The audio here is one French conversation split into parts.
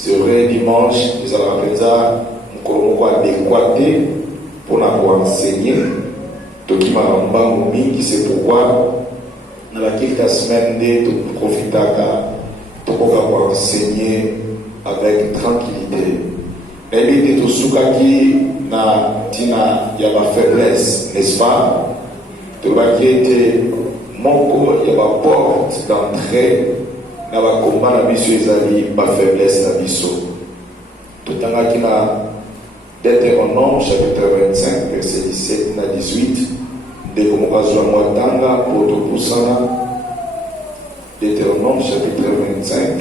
C'est vrai, dimanche, nous allons faire adéquaté pour nous enseigner. C'est pourquoi, dans la semaine, nous profitons pour enseigner avec tranquillité. Mais il y a tout ce qui y a ma faiblesse, n'est-ce pas? Tout ce qui était mon corps, il y a ma porte d'entrée. Na ba combat na biso ezali ba faiblesse na biso. Totanga kina Deutéronome chapitre 25 verset 17 na 18 de komokazo mwatanga poto kusana. Deutéronome chapitre 25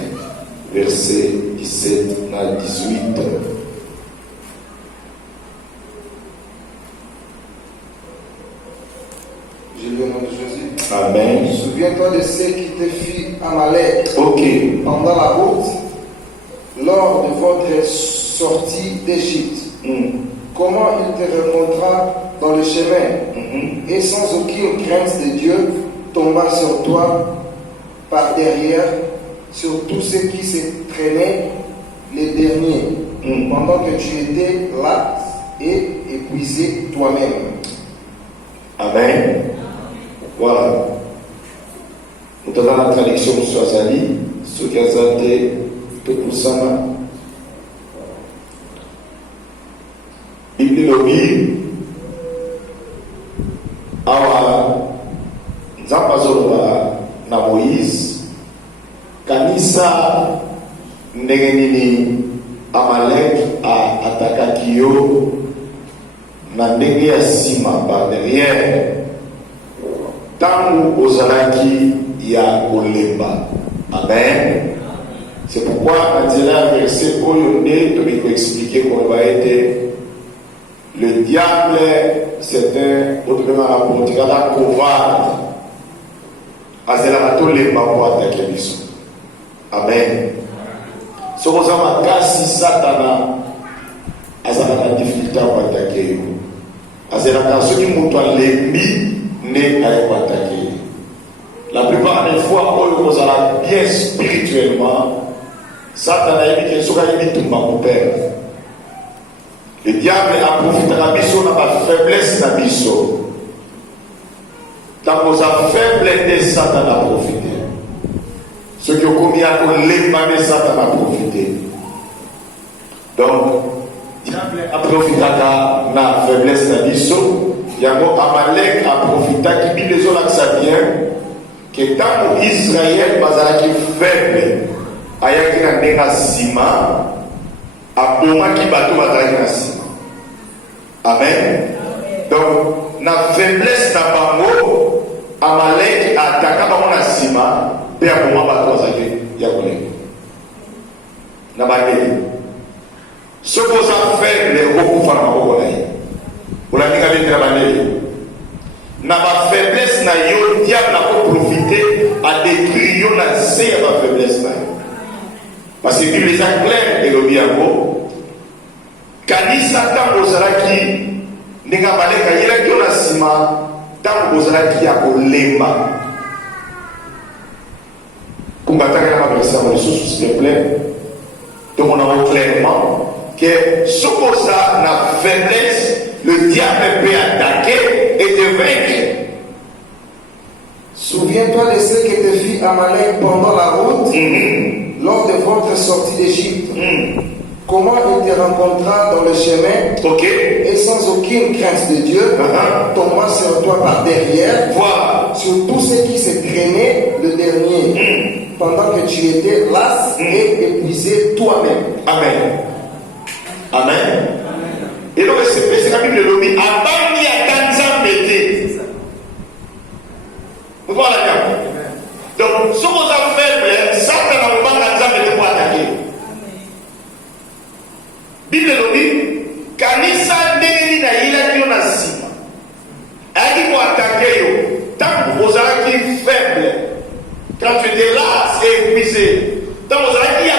verset 17 na 18. Amen. Souviens-toi de ce qui te fit Amalek pendant la route lors de votre sortie d'Égypte. Comment il te rencontra dans le chemin et sans aucune crainte de Dieu tomba sur toi par derrière, sur tous ceux qui se traînaient les derniers, pendant que tu étais là et épuisé toi-même. Amen. Voilà. Nous avons la traduction de Swazali, ce qui a été de Poussana. Bible Lobi, Awa, Nzapazora, na Moïse, Kanisa, Negenini, Amalek, a Atakakio, na ndenge ya sima par derrière. Tangu ozalaki ya kolemba. Amen. C'est pourquoi on dirait un verset Oyonde, tu peux expliquer qu'on va être le diable, c'est un autrement rapporté, un covarde. Azela tolemba pour attaquer biso. Amen. Ce qu'on a kasi Satana, azala na difficulté pour attaquer. Azela na ceux qui montent lembi né à attaquer. La plupart des fois, quand on est bien spirituellement, Satan a dit que ce qu'il dit tout mon père. Le diable a profité de la mission, de la faiblesse de la mission. Tant qu'on a faible de Satan a profité. Ceux qui ont commis à l'émaner, Satan a profité. Donc, le diable a profité de la faiblesse de la mission. Yango Amalek a profité qui dit les autres que ça vient que tant Israël bazala qui faible ayaki na ndenga sima aboma ki bato bazala na sima. Amen. Donc na faiblesse na bango Amalek ataka bango na sima pe aboma bato bazala ya koleka na bandeli sokoza faible okufa na maboko na ye. Vous l'avez dit la bandeli. na ba faiblesse na yo diable na ko profiter à détruire yo na zé ba faiblesse na yo. Parce que Bible est clair et le biango kanisa tango ozalaki ndenge baleka yelaki yo na nsima tango ozalaki ya kolemba. Kumbataka na maverset mosusu s'il te plaît. Donc on a vu clairement que ce qu'on a la faiblesse, le diable peut attaquer et te vaincre. Souviens-toi de ce que te fit Amalek pendant la route, lors de votre sortie d'Égypte. Comment il te rencontra dans le chemin, et sans aucune crainte de Dieu, tomba sur toi par derrière, sur tous ceux qui se traînaient le dernier, pendant que tu étais las et épuisé toi-même. Amen. Amen. Et donc c'est la Bible de l'Obi. Abandi atanza mete. Vous voyez la Bible. Donc ce qu'on a fait, Satan n'a pas atanza mete pour attaquer. Bible de l'Obi. Kanisa ndeni na ila kiyo na sima. Aki pour attaquer yo. Tant que vous avez faible. Quand tu étais là, c'est épuisé. Tant que vous avez dit à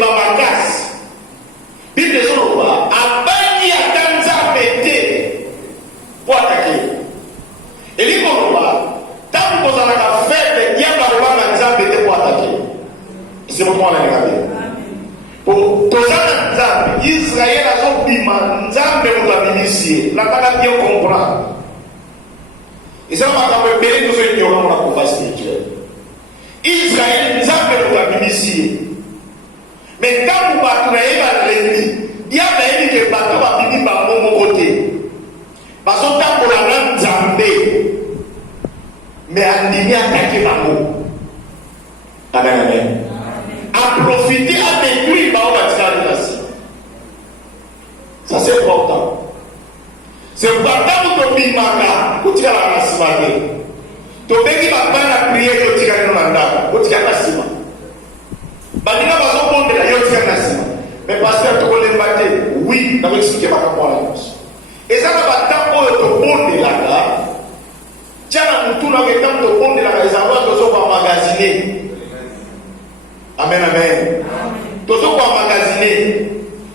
ma casse. Bible de Soloba, Abani a Tanza pété pour attaquer. Et les Koloba, tant que vous avez fait, il y a pas de Tanza pété pour attaquer. C'est pourquoi on a regardé. Pour Tozana Nzambe, Israël a son bima, Nzambe nous a initié. La pas bien comprendre. Et ça va quand même bénir tous ceux qui auront la combat spirituelle. Israël, Nzambe nous a initié. Mais quand vous battez l'ennemi, il y a des ennemis qui battent l'ennemi par mon côté. Parce que tant qu'on a un Nzambe, mais l'ennemi a attaqué par nous. Amen, amen. À profiter, à détruire par le bâtiment. Ça c'est important. C'est important pour te bimaka, pour tirer la race. Tu peux dire que la prière, tu tires le mandat, tu tires la cima. Badina va se prendre la yotia na cima. Mais pasteur, tu peux l'embatter. Oui, tu vas expliquer ma réponse. Et ça va pas tant pour te prendre là. Tiens, tu n'as pas tant de prendre là, les enfants te sont magasiner. Amen, amen. Tu sont magasiner.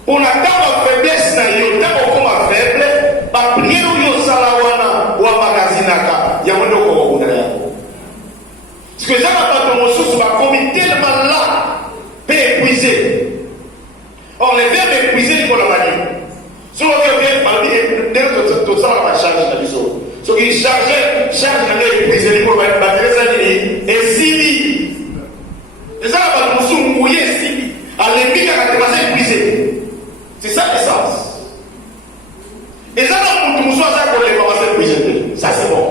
Pour la table faiblesse, tu as comme faible. La prière ou salawana ou magasinaka, il y a un autre parce que ça va pas de mon sous, va comme tellement là, peut épuiser. Or, les verbes épuiser, il faut la manier. Si on vient parmi tout ça, on va charger la vision. Ce qui charge, la épuiser, il faut la batterie, ça dit, et si, et ça va de mon sous mouiller, si, à l'ennemi qui a commencé à épuiser. C'est ça l'essence. Et ça, pour tout le monde, ça, pour les commencer à épuiser. Ça, c'est bon.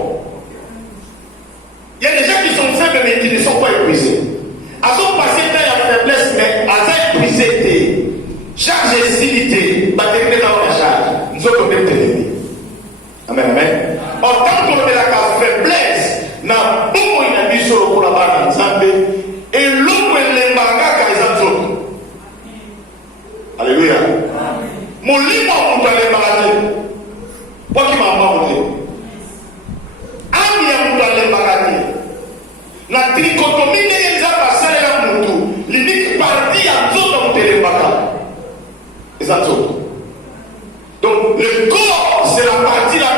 Il y a des gens qui sont faibles mais qui ne sont pas épuisés. À son passé, il y a faiblesse, mais à ça épuisé, charge et silité, batterie dans la charge. Nous autres, on est ennemis. Amen, amen. Or, quand on est la faiblesse, n'a beaucoup de vie sur le coup là-bas, et l'autre est l'embarga car ils ont autres. Alléluia. Mon livre, on doit l'embarrager. Moi qui m'a embarrassé. La trichotomie des passés à Moutou, l'unique partie à tout dans le baka. Et ça tout. Donc le corps, c'est la partie la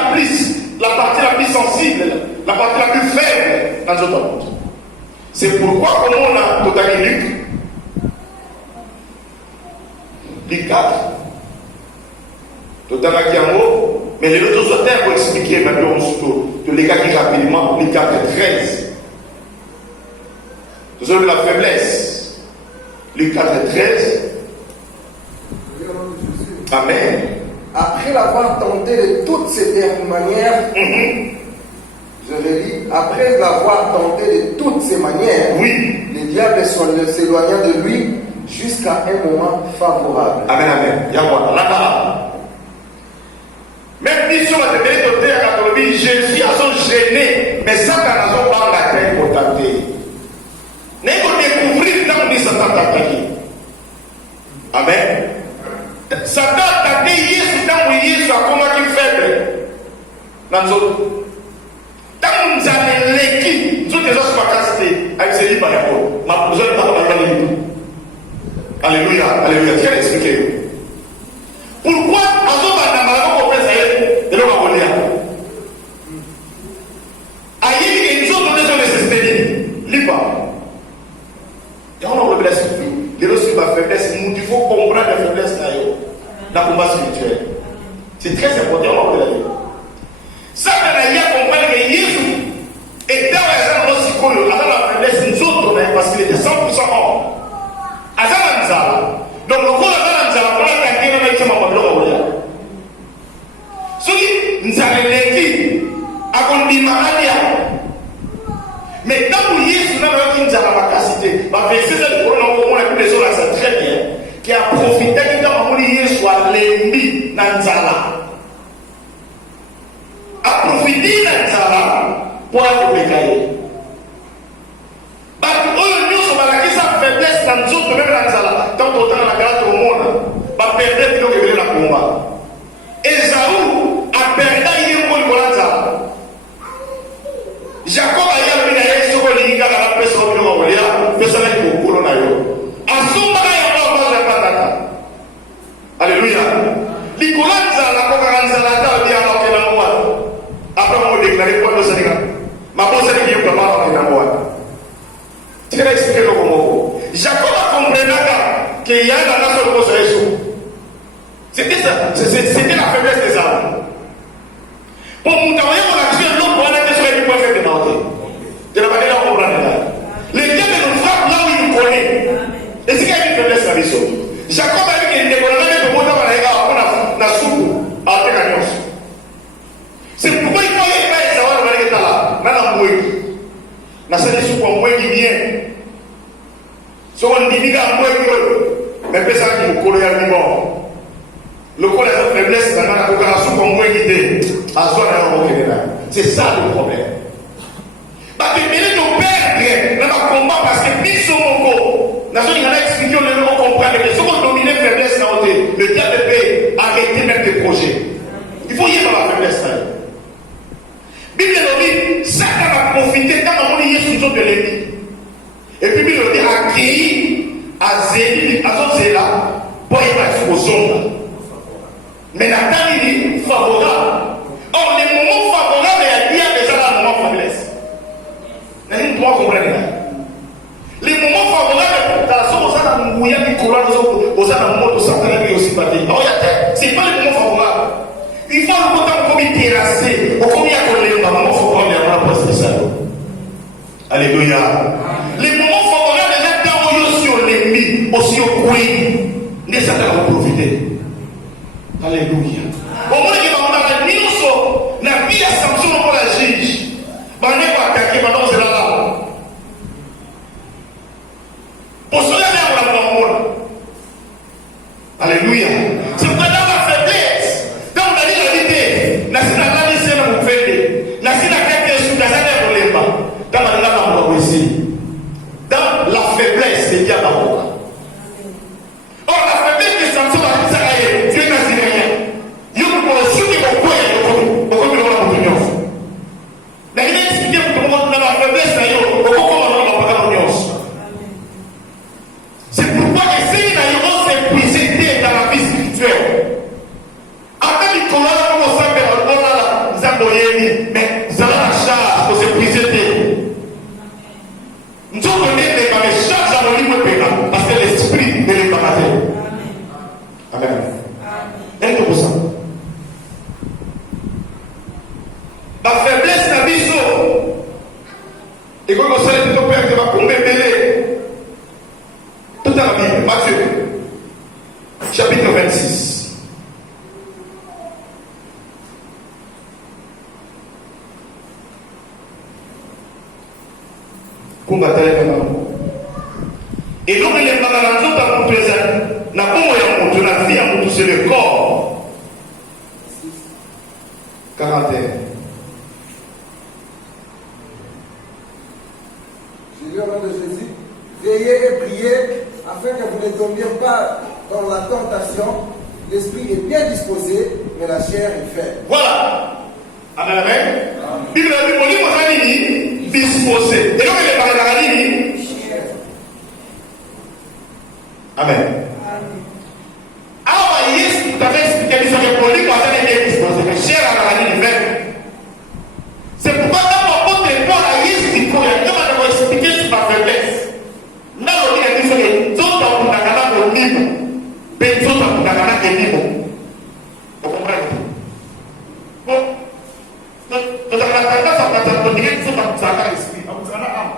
plus sensible, la partie la plus faible dans notre monde. C'est pourquoi comme on a totalé Luc 4. Total Kiamo, mais les autres auteurs vont expliquer maintenant surtout que les gars qui rapidement, Luc 4 13. Vous avez la faiblesse. Luc 4, 13. Amen. Après l'avoir tenté de toutes ces manières, je le lis, après l'avoir tenté de toutes ces manières, le diable s'éloigna de lui jusqu'à un moment favorable. Amen, amen. Yahweh, là-bas. Même si on a été doté à Catholique, Jésus a son gêné, mais ça, n'a pas la terre pour tenter. N'est pas découvrir dans les Satan attaqué. Amen. Satan attaqué, Jésus dans le Jésus a combattu faible. Dans nous autres. libre à l'école. Ma besoin de pas libre. Alléluia, alléluia. Tiens, expliquez. Pourquoi Azoba n'a pas compris ça de l'homme à Aïe, ils ont donné son nécessité. Libre. Et on a révélé ce qui les reçus ma faiblesse. Il faut comprendre la faiblesse dans le combat spirituel. C'est très important, on va le dire. Ça, il y a compris que Jésus était dans le psychologue, dans la faiblesse, nous autres, parce qu'il était 100% homme. Donc, le corps de la femme, c'est un peu comme ça. Ce qui nous a été à condamner. Mais quand vous y êtes, vous avez la capacité. C'est ça le problème, on a plus de gens, c'est très bien. Qui a profité que quand vous y êtes, soit l'ennemi dans Nzala. A profité dans Nzala pour être bégaillé. Faiblesse dans nous autres, même dans Nzala, tant autant la grâce au monde, va perdre plutôt que la combat. Esaú a perdu hier pour le Nzala. Jacob a eu une année sur le Liga, la personne qui a eu personne qui a eu pour le Asuma a eu patata. Alléluia. Nicolas Nzala, quand Nzala a dit alors qu'il a mort. Après, on déclare quoi de Sénégal. Ma bosse est qui est pas qu'il a mort. Tu vas expliquer le comment. Jacob a compris qu'il y a dans la seule possession. C'était ça. C'était la faiblesse des âmes. Pour nous travailler mon action, l'autre pour aller sur les points faibles de l'autre. Tu n'as pas dit à comprendre. Le diable nous frappe là où il nous connaît. Et c'est qu'il y a une faiblesse à la mission. Jacob a dit qu'il ne décollait pas de mon temps à la soupe à la técanios. C'est pourquoi il faut y aller savoir le est là. Maintenant, moi, na sali soupe en moi qui vient. Si on dit à moi que mais personne qui nous colle à l'imam. Le col est de faiblesse dans la coopération pour moi qui était à soi dans le Canada. C'est ça le problème. Parce que nous perdre dans le combat parce que nous sommes encore. Nous avons expliqué, on ne comprend que si on domine la faiblesse, le diable peut arrêter même des projets. Il faut y aller dans la faiblesse. Bible dit, Satan a profité quand on y est sous de l'ennemi. Et puis Bible dit, accueilli à Zéli, à son Zéla, pour y être aux ondes. Mais Nathan dit favorable. Or, les moments favorables, il y a déjà un moment de faiblesse. Vous comprenez. Les moments favorables, dans la source, on a un moyen de courir aux animaux de Satan et aussi battu. Or, ce n'est pas les moments favorables. Il faut le temps comme il terrassé, au combien qu'on les moments favorables, il y a un rapport spécial. Alléluia. Les moments favorables, les gens aussi au l'ennemi, aussi au couille, les Satan vont profiter. Alléluia. Au moins, il va avoir un minusco, la vie à Samson pour la juge. On va attaquer maintenant, c'est là. Pour cela, il y a un monde. Alléluia. C'est pas dans la faiblesse. Dans la vérité, la synagogue, c'est la moufette. La synagogue, c'est la synagogue, dans la ici. Dans la faiblesse, c'est bien la boca. Or, la faiblesse de Samson, c'est Dieu n'a rien. Il y a un souci au coin de l'opinion. Mais il a expliqué pour dans la faiblesse, c'est pourquoi essayer d'ailleurs s'épuiser dans la vie spirituelle. Après, il commence à commencer à faire mais ça va la charge pour s'épuiser. Nous sommes donnés des charges à nos livres parce que l'esprit ne les pas maté. Amen. Amen. Pour ça. La faiblesse n'a pas et quand on sait que ton père va combler tout dans la Bible, Matthieu, chapitre 26. Combattre les mamans. Et donc les mamans dans tout présent, n'a pas moyen de la vie à monter sur le corps. 41. Jésus de Jésus, veillez et priez afin que vous ne tombiez pas dans la tentation. L'esprit est bien disposé, mais la chair est faible. Voilà. Amen. Bible dit, disposé. Et donc, il est parlé de la ligne. Amen. Ah, yes, tu t'avais expliqué que les produits qu'on a été disposés, mais cher à la l'hiver. C'est pourquoi quand on te parle à yes, il faut expliquer sur ma faiblesse. Là, on dit que les autres ont un niveau, les autres ont un niveau. Vous comprenez? Bon, nous avons la tendance à dire que nous avons l'esprit, nous avons l'âme.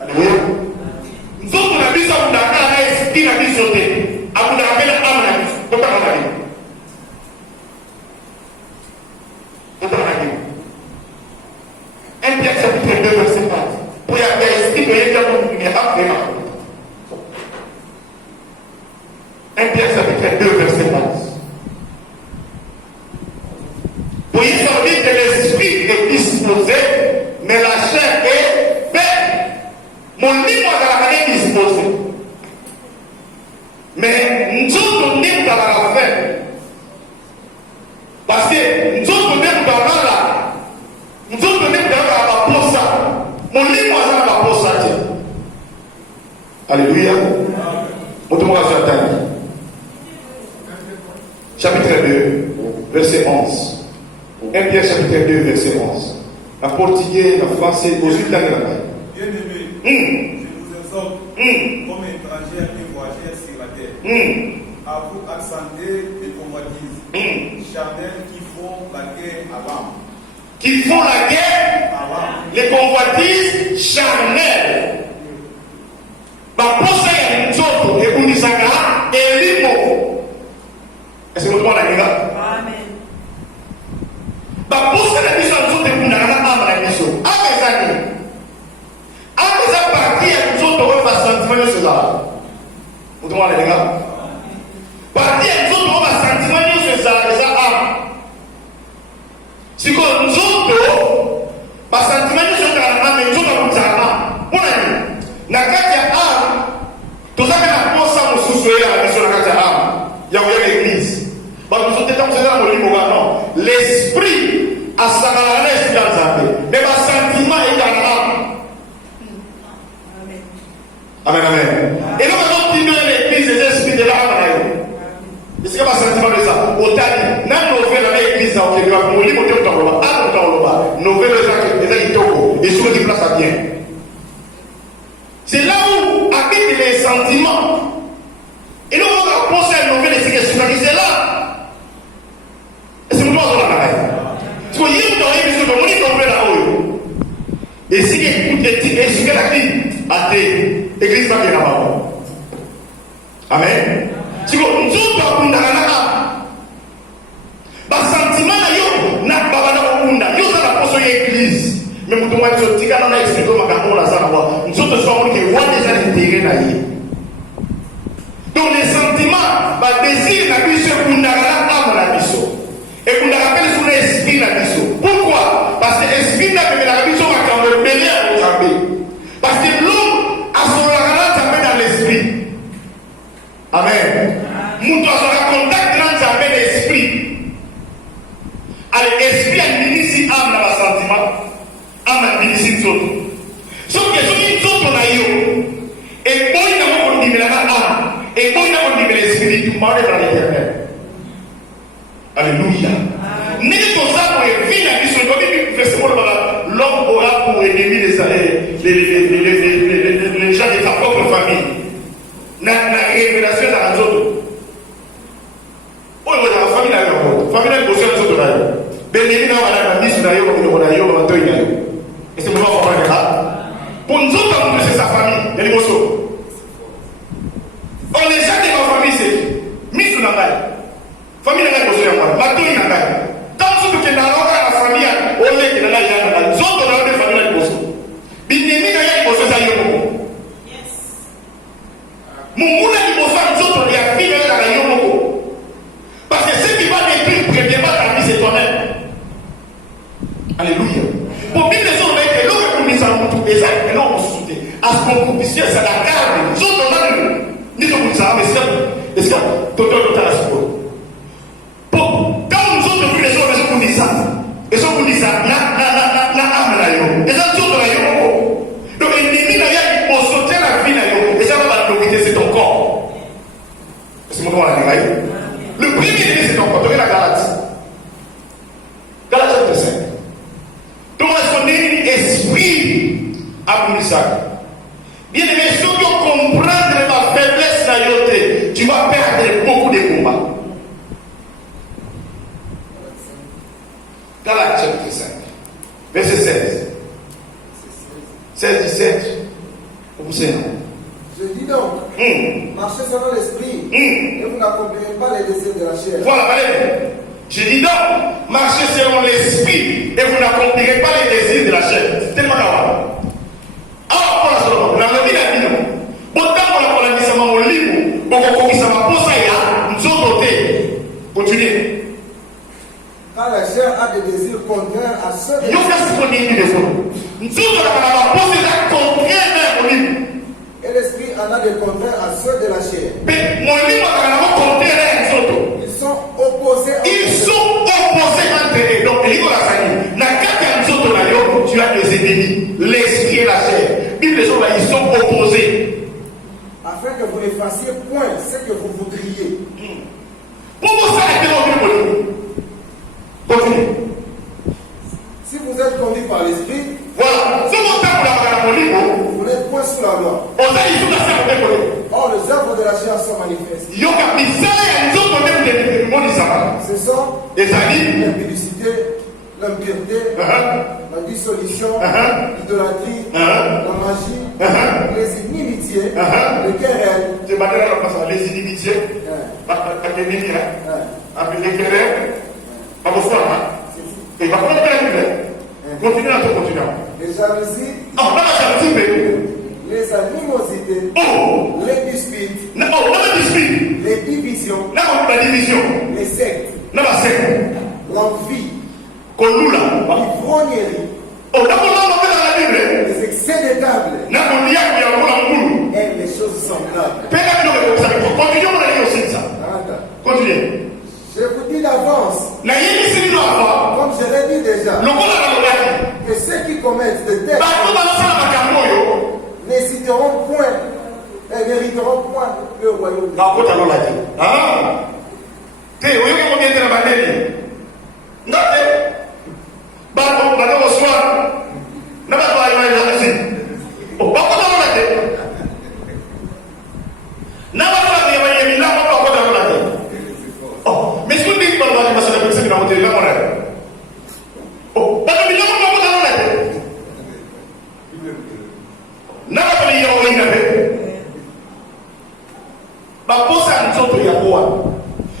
Alléluia. Nous autres, on a vu ça, on a l'esprit, on a vu sauter. On a vu l'âme, on a vu. Pourquoi on a vu? Pourquoi on a vu? 1 Pierre chapitre 2, verset 4. Pour y avoir l'esprit, il y a un vraiment. 1 Pierre chapitre 2, verset 4. Pour y servir que l'esprit est disposé, mais la chair est faible. Mon livre est disposé. Mais nous autres, nous sommes dans la faible. Parce que nous autres, nous sommes dans la. Nous autres, nous sommes dans la posa. Mon livre est dans la posa. Alléluia. Chapitre 2, verset 11. 1 Pierre chapitre 2, verset 11. En portugais, en français, aux yeux de la Bien-aimé, je vous exhorte, comme étrangers et voyageurs sur la terre, à vous accenter les convoitises charnelles qui font la guerre à l'âme. Qui font la guerre à l'âme. Les convoitises charnelles. Baposa ya nzoto ekunisaka elimo. Est-ce que vous comprenez là? Amen. Baposa na biso nzoto ekunaka na âme na biso. Amezani. Ameza parti ya nzoto oyo basentiment nyonso ezala. Vous comprenez là? Parti ya nzoto oyo basentiment nyonso ezala eza âme. Sikoyo nzoto basentiment nyonso ezala na âme nzoto akunzaka âme. Mpona nini? Na kati ya âme tozaka na posa mosusu eyaka biso na kati ya âme ya koyaka église. Bato mosusu te ntango ezala molimo kaka non. L'esprit asangalaka na esprit ya nzambe me basentiment eyaka na âme. Amen, amen. eloko ezotindela l'église eza esprit de l'âme na yo. esika basentiment eza otali na novele na église aokendeka molimo te otangoloba âme otangoloba novele eza kitoko esuki place à bien. C'est là où habitent les sentiments. Et nous, on va penser à une nouvelle explication. C'est là. Et c'est moi qui vais la faire. Parce que hier, on a eu besoin de mon livre là-haut. Et si écoute et si la clé à tes églises va bien là-bas. Amen. Si vous nous autres, on a un sentiment, na baba na okunda. Yo ça la poso église. Mais vous devez être tika dans l'expliquer comment on a ça là-bas. Nous autres sommes qui voient déjà l'intérêt là. Donc les sentiments, le désir n'a plus ce qu'on a la âme la biso. Et qu'on a rappelé sur l'esprit la biso. Pourquoi? Parce que l'esprit n'a pas la biso va quand même mêler à Zambé. Parce que l'homme a son regard dans l'esprit. Amen. Nous devons avoir contact dans Zambé l'esprit. Alors l'esprit a initié âme dans le sentiment. Âme a initié nzoto. Sauf que si nzoto na yo, et bon il n'a pas dit la âme. Et quand on dit que l'esprit du mal est dans l'éternel. Alléluia. N'est-ce pas ça pour éviter la mission de l'homme aura pour ennemi les gens de sa propre famille. La révélation de la zone. Oh, la famille n'a pas. Famille n'a pas besoin de zone. Bénéfice n'a pas la mission d'ailleurs comme on a eu au bateau. Et c'est pour moi qu'on va. Pour nous autres, c'est sa famille. Il y a des morceaux. On les gens de ma famille, c'est mis sous la main. Famille n'a pas besoin de moi. Ma famille n'a pas. Tant que tu n'as pas la famille, on est dans la yana. Zone de la famille n'a pas besoin. Binemi n'a pas besoin de ça. Mon moulin n'a pas besoin de zone de la famille n'a pas besoin. Parce que ce qui va détruire premièrement ta vie, c'est toi-même. Alléluia. Pour bien les autres, mais l'homme est pour les enfants, et ça, et non, on se soutient. À ce qu'on puisse, c'est la garde. Nous autres, on a le. Ni to kusa mais est-ce que toto ta sport pour quand nous autres les autres sont kunisa et sont kunisa na amna yo et ça tout la yo donc ennemi na ya pour sauter la vie na yo et ça va l'esprit a pris ça. Bien aimé, si tu comprends ma faiblesse dans yoté, tu vas perdre beaucoup de combats. Galates chapitre 5, verset 16. 16, 17. Vous savez. Je dis donc, marchez selon l'esprit, et vous n'accomplirez pas les désirs de la chair. Voilà, allez. Je dis donc, marchez selon l'esprit, et vous n'accomplirez pas les désirs de la chair. C'est tellement grave. Ah, voilà, seulement. On a le dit la vie. Bon, tant qu'on a dit ça, mon livre, bon, on a ça, ma pose à nous autres côtés. Continuez. Car la chair a des désirs contraires à ceux de la chair. Nous autres, et l'esprit en a des contraires à ceux de la chair. Ils sont opposés entre eux. Donc, tu as des ennemis, l'esprit et la chair. Ils sont opposés. Afin que vous ne fassiez point ce que vous voudriez. Pourquoi ça a été continue. Si vous êtes conduit par l'esprit, voilà. Vous n'êtes point sous la loi. Or, les œuvres de la chair sont manifestes. Ce sont l'impudicité, l'impureté, la dissolution, l'idolâtrie, la magie, les inimitiés, les querelles. Les inimitiés, les querelles. Il va prendre continuez à tout continuer. Les jalousies, les animosités, les disputes, les divisions, les sectes, l'envie, l'ivrognerie, les excès de table et les choses semblables. Continuez. Je vous dis d'avance, comme je l'ai dit déjà, que ceux qui commettent de tels n'hésiteront point et n'hériteront point le royaume. Mais ce que dit par la c'est la personne qui a monté la monnaie. Oh, pas de millions de monnaie. N'a pas de millions de monnaie. Bah, pour ça, nous sommes à quoi?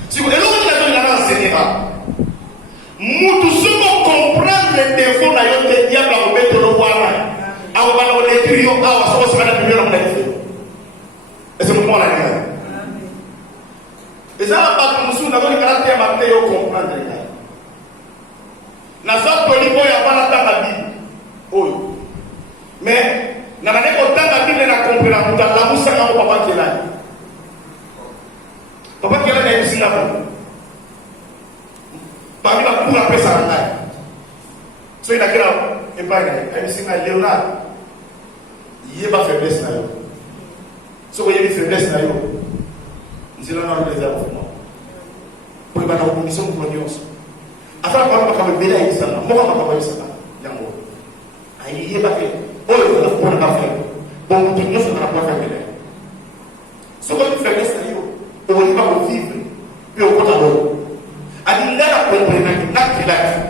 Si vous avez enseigné, nous tous comprendre les défauts de diable à vous mettre le roi. À vous mettre le trio, à vous mettre le trio. Et c'est le moment là. Et ça, nous avons un caractère matériel comprendre. Nous avons polymorphe et pas la Bible. Mais, nous avons la Bible et la comprendre. Nous avons la papa qui est là. Papa qui est là, il est Singapour. Parmi la cour après ça, il y a un peu de Singapour, Léonard. Il n'y a pas de faiblesse. Si vous avez une faiblesse, nous allons dans les arbres. Pour les bonnes conditions de l'audience. Afin qu'on ne peut pas me bénir avec ça, moi, on ne peut pas me faire ça. Il n'y a pas de fait. Oh, il ne faut pas faire. Bon, nous ne sommes pas faire bénir. Ce qu'on fait, c'est on ne va pas vivre. Puis on compte à l'eau. A dit, là, la compréhension, là, qui l'a dit.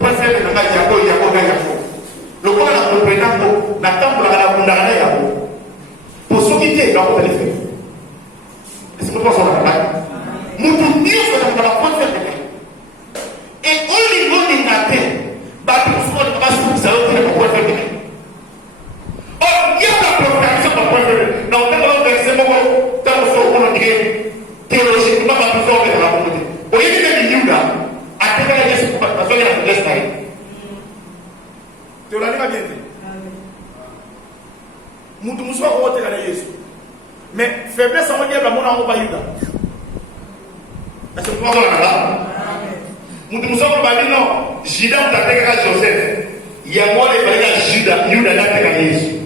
Préfère que nous ayons le corps de la compréhension, la temple à la condamnation. Pour ceux qui disent, là, on va les faire. Et c'est pourquoi on va faire. Nous tous dire que nous allons faire. Et au niveau du matin, bah, tout ce qu'on va se faire, c'est pour faire. Or, il y a la compréhension pour faire. Dans le temps, c'est bon, dans le temps, on dit théologiquement, on va faire de la communauté. Au lieu de dire, à quel moment est-ce que parce qu'il y a la faiblesse là. Tu l'as dit bien dit. Nous tous sommes au côté de Jésus. Mais faiblesse, on va dire, mon amour pas Yuda. Est-ce que vous comprenez là? Nous tous sommes au Babylone, non. Judas, on t'a déclaré Joseph. Il y a moi, il fallait que Judas, Yuda n'a déclaré Jésus.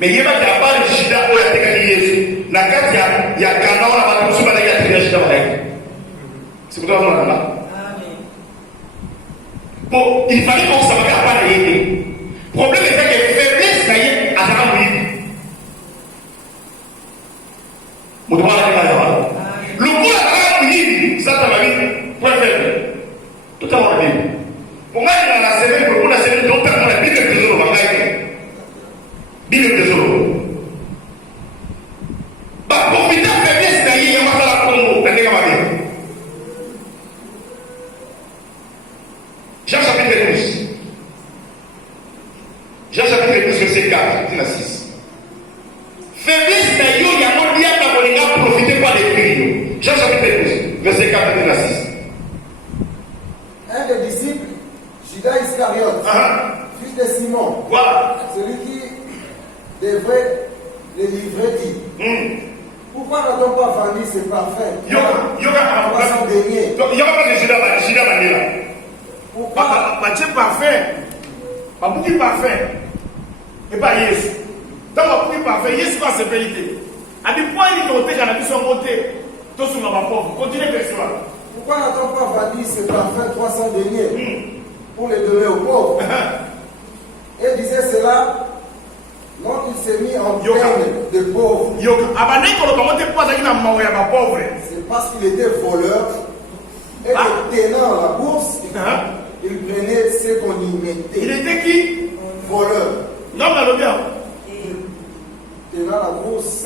Mais il y a pas de part de Judas où il a déclaré Jésus. Dans le cas, il y a Ghana, on a pas de soupe à déclarer Judas. C'est pour toi, on a là. Bon, il fallait qu'on s'en va pas l'aider. Le problème est que faiblesse d'ailleurs à la vie. Le coup à la vie, ça t'a vie, point faible. Tout à l'heure, pour moi, il y a la semaine, pour la semaine, donc, on a Bible de Zoro, Bible de Zoro. Bah, pour vite la faiblesse d'ailleurs, il y a pas la Congo, la Négamabé. Jean chapitre 12. Jean chapitre 12, verset 4, 6. Faiblesse d'ailleurs, il y a mon lien dans mon égard, profitez pas des prix. Jean chapitre 12, verset 4, 6. Un des disciples, Judas Iscariote, fils de Simon, Voilà. celui qui devrait les livrer, dit pourquoi n'a-t-on pas vendu ces parfums? Il y aura pas de Judas Manila. Pourquoi? Mathieu parfait, pas beaucoup de parfait, et pas Yesu. Dans ma beaucoup de parfait, Yesu va se vérité. À des points, il est monté, quand il sont montés, tous sur ma pauvre. Continuez, personne. Pourquoi n'a-t-on pas vendu ces parfums 300 deniers pour les donner aux pauvres? Et disait cela, donc il s'est mis en terme de pauvre. C'est parce qu'il était voleur et que tenant la bourse, il prenait ce qu'on y mettait. Il était qui? Voleur. Non, mais bien. Tenant la bourse,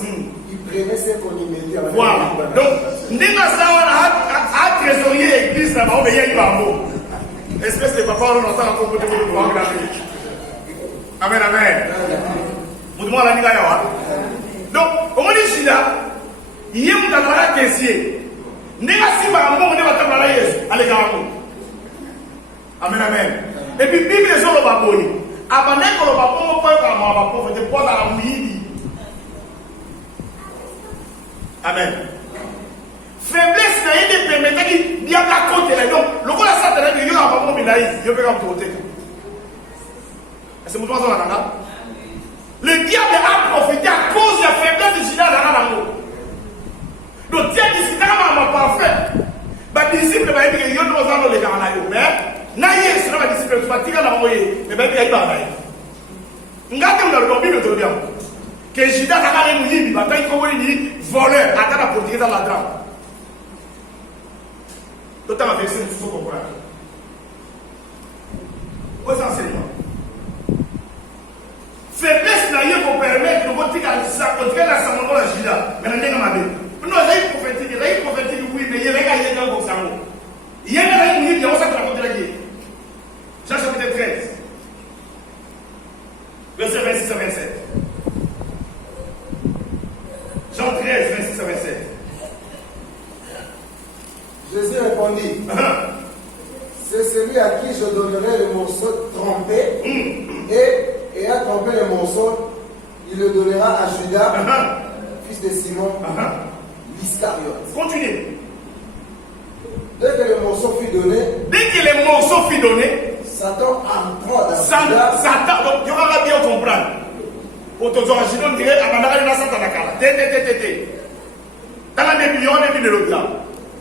il prenait ce qu'on y mettait. Voilà. Donc, Ndima Sawana a trésorier église là-bas, mais il y a eu un mot. Espèce de papa, on entend encore beaucoup de voir en Afrique. Amen, amen. Vous demandez la Nigaïa. Donc, on dit là, il y a un temps caissier. Ndima Simba, on va t'appeler à Yesu. Allez, garde. Amen, amen. Et puis, Bible est sur le baboni. Avant que le baboni ne peut pas pauvre, de quoi dans la mouille. Amen. Faiblesse n'a été permettre qu'il y a pas côté là. Donc, le gars ça te dit, il y a un babon binaïs, il y a un côté. Est-ce que vous pensez à ça? Le diable a profité à cause de la faiblesse de Judas dans la langue. Donc, Dieu dit, c'est un parfait. Les disciples, ils ont dit, les gars, mais, naïe, c'est les disciples, tu vas tirer la main, mais bien, il y a pas naïe. Regardez dans le Bible de bien. Que Judas a gagné une vie, bataille comme il dit, voleur, attends la politique dans la drame. Tout à l'heure, c'est ce qu'on comprend. Aux enseignements. Faiblesse n'a rien pour permettre de voter à ça, contre la Samono à Judas. Mais on n'est pas mal. Non, il y a une prophétie, oui, mais il y a un gars qui Samo. Il y a un gars qui dit, il y a un gars qui raconte la guerre. Jean chapitre 13. Verset 26 à 27. Jean 13, 26 à 27. Jésus répondit, c'est celui à qui je donnerai le morceau trempé, et ayant trempé le morceau, il le donnera à Judas, fils de Simon, l'Iscariote. Continuez. Dès que le morceau fut donné, Satan entra dans Judas. Satan, donc, il y aura bien comprendre. Autorisation, on dirait, Abandara na Satan nakala. Dans la millions de l'autre.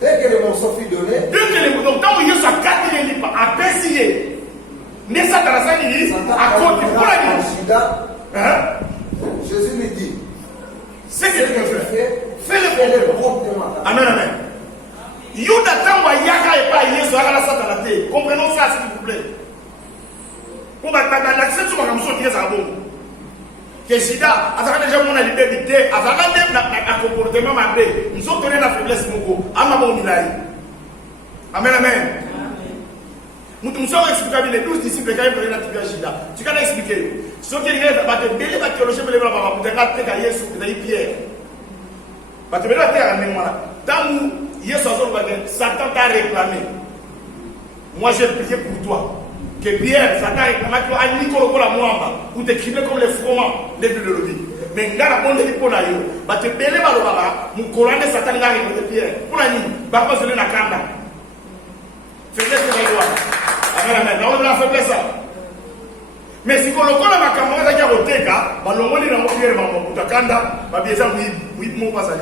Dès que le morceau fut donné, donc, tant qu'il y a sa carte de libre, à Pessier, mais ça, dans la salle, il dit, à côté, pour la Judas, Jésus lui dit, c'est ce que tu fais. Fais-le proprement. Amen, amen. Yuda Tamba Yaka et pas Yesu à la Satanate. Comprenons ça, s'il vous plaît. Pour l'accepter, on va me sortir ça bon. Que Sida, à travers déjà mon liberté, à travers un comportement malgré, nous sommes donnés la faiblesse Moko, à ma bon Milaï. Amen, amen. Nous sommes expliqués les 12 disciples qui ont pris la Sida. Tu peux l'expliquer. Ce qui est bélé, la théologie, mais les blancs, pour te faire Yesu, Pierre. Parce que la terre, tant que Yesu Satan t'a réclamé. Moi j'ai prié pour toi. Que Pierre, Satan a réclamé que tu as Nicolas la Moamba, pour t'écrire comme les fromages de l'Élodie. Mais il y a un bon équipe pour la yo. Parce que Bélé Balobara, mon courant de Satan a réclamé Pierre. Pour la nuit, bah pas celui de la Kanda. Faiblesse de la loi. Amen, amen. On a fait ça. Mais si on a ma camarade qui a voté, bah le monde est dans mon pierre, ma Kanda, bah bien ça, oui, mon pas ça.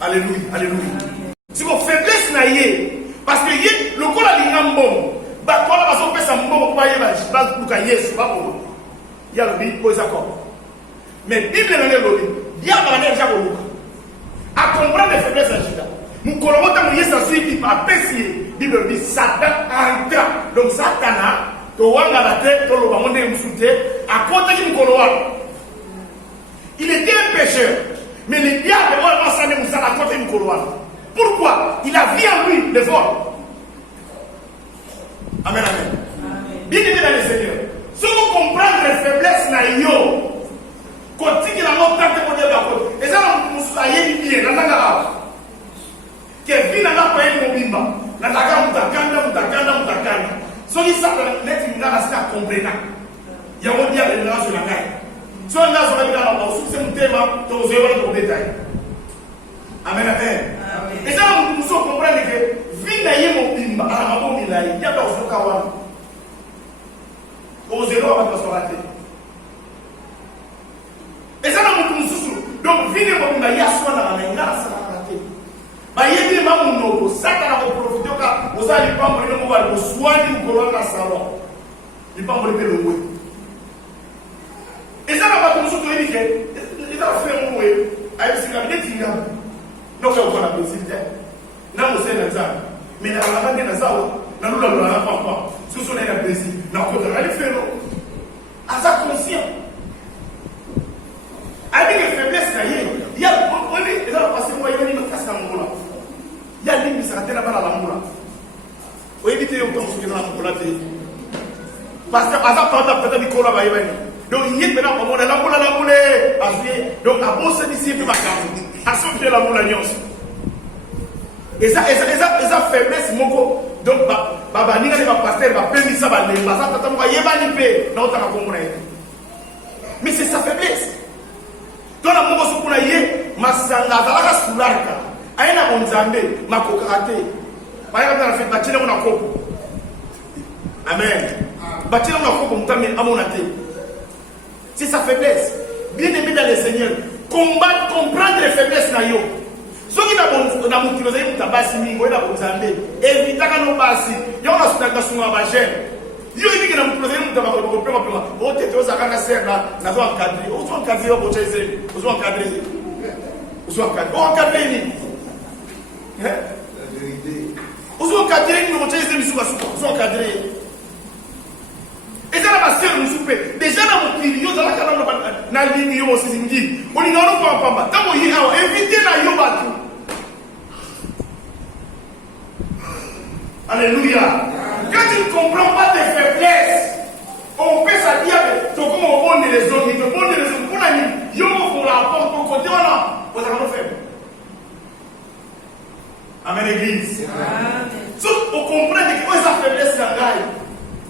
Alléluia, alléluia. Si vous faiblesse naïe, parce que le col a dit bon, bakola bazopesa mbongo kwa yeba baluka Yesu bako ya lobi poza ko mais Bible na lobi dia ba na ja koluka a comprendre les faiblesses de Judas mukolo mota mu Yesu suivi pa pesi Bible dit Satan entra donc Satana to wanga la tête to loba monde msute a kota ki mukolo wa il était un pécheur mais le diable va s'en moussa la kota mukolo wa pourquoi il a vu en lui le vol. Amen, amen. Bien aimé dans le Seigneur. Si vous comprenez les faiblesses, continue la mort tant que vous avez. Et ça, vous soyez bien, dans la garage. Que vie n'a pas eu mon bimba. Dans la garage, mutakanda. Si vous savez, net une garage à comprendre. Il y a un dia de la sur la gaille. Si on a sur la garage, c'est un thème, donc vous avez un détail. Amen, amen. Et ça, vous comprenez que. Vinaye mobimba ala mabomi na yi yaba usoka wana ozero abasoraté ezana mutu mususu donc vine mobimba yaswana na ngasa na kate ba yebi mamu no saka na profiter ka ozali pambo le mo ba lo swani ko na salon ni pambo le longwe ezana ba mususu ebike ezana fe mo we ayi sika bitinga no ka ukona president na mo sena nzana mais la ramane na zawa na lula lula papa susu na ya besi na kota ali fero asa conscient avec les faiblesses na yé ya on est là parce que moi il y a kasa ngula ya limbi sa tena bala la ngula o évite yo comme ce que na ngula te parce que asa pata pata bi kola ba yebani donc yé mena ko mo na ngula asé donc a bon se d'ici tu va casser aso de la ngula nyos. Et ça faiblesse moko donc baba ninga ni ba pasteur ba permis ça ba lemba ça tata moko yeba ni pe na otaka komona ye mais c'est sa faiblesse tona moko sukuna ye masanga zalaka sularka aina bonzambe makokate baya kana fait batile mona kopo amen batile mona kopo mutame amona te c'est sa faiblesse bien aimé dans le Seigneur combattre comprendre les faiblesses na yo. Ce qui na mutilo za mutabasi mingo ina bonzambe evitaka no basi yona sunaka sunga bajene yo ibiki na mutilo za mutabako ko pema o tete ozakaka serna na zo encadrer o zo encadrer o bocheze o zo encadrer o encadrer ni la vérité o zo encadrer ni bocheze misuka suka o zo encadrer ezala basere musupe déjà na mutilo yo za kana na lini yo sizingi oni na no pamba tamo yi hawo éviter na yo batu. Alléluia. Quand tu ne comprends pas tes faiblesses, on peut se dire, comment on est les autres, il faut les autres. Pour la nuit, il faut la porte pour côté, on a, vous avez faible. Amen, l'église. Si on comprend que la faiblesse dans l'ail,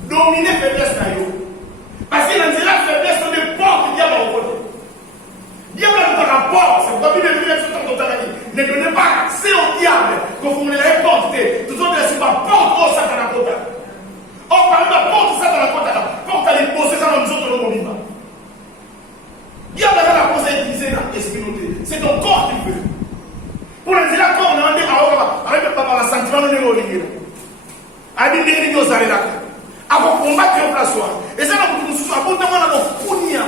dominer la faiblesse dans l'ail. Parce que dans la faiblesse, on est porte, il y a pas au côté. Diable a un rapport, c'est pourquoi Bible dit ne donnez pas accès au diable, quand vous me l'avez porté, tout le monde est sur ma porte, oh Satan. Oh, par la porte, Satan, porte à l'imposer ça dans nous autres, dans mon diable a la cause à utiliser dans l'esprit, c'est ton corps qui veut. Pour les dire, quand on a dit, avec le papa, la sentiment de l'Église, à dire, les gens s'arrêtent là. Avant combattre en place, et ça, nous sommes abondamment dans nos pounia.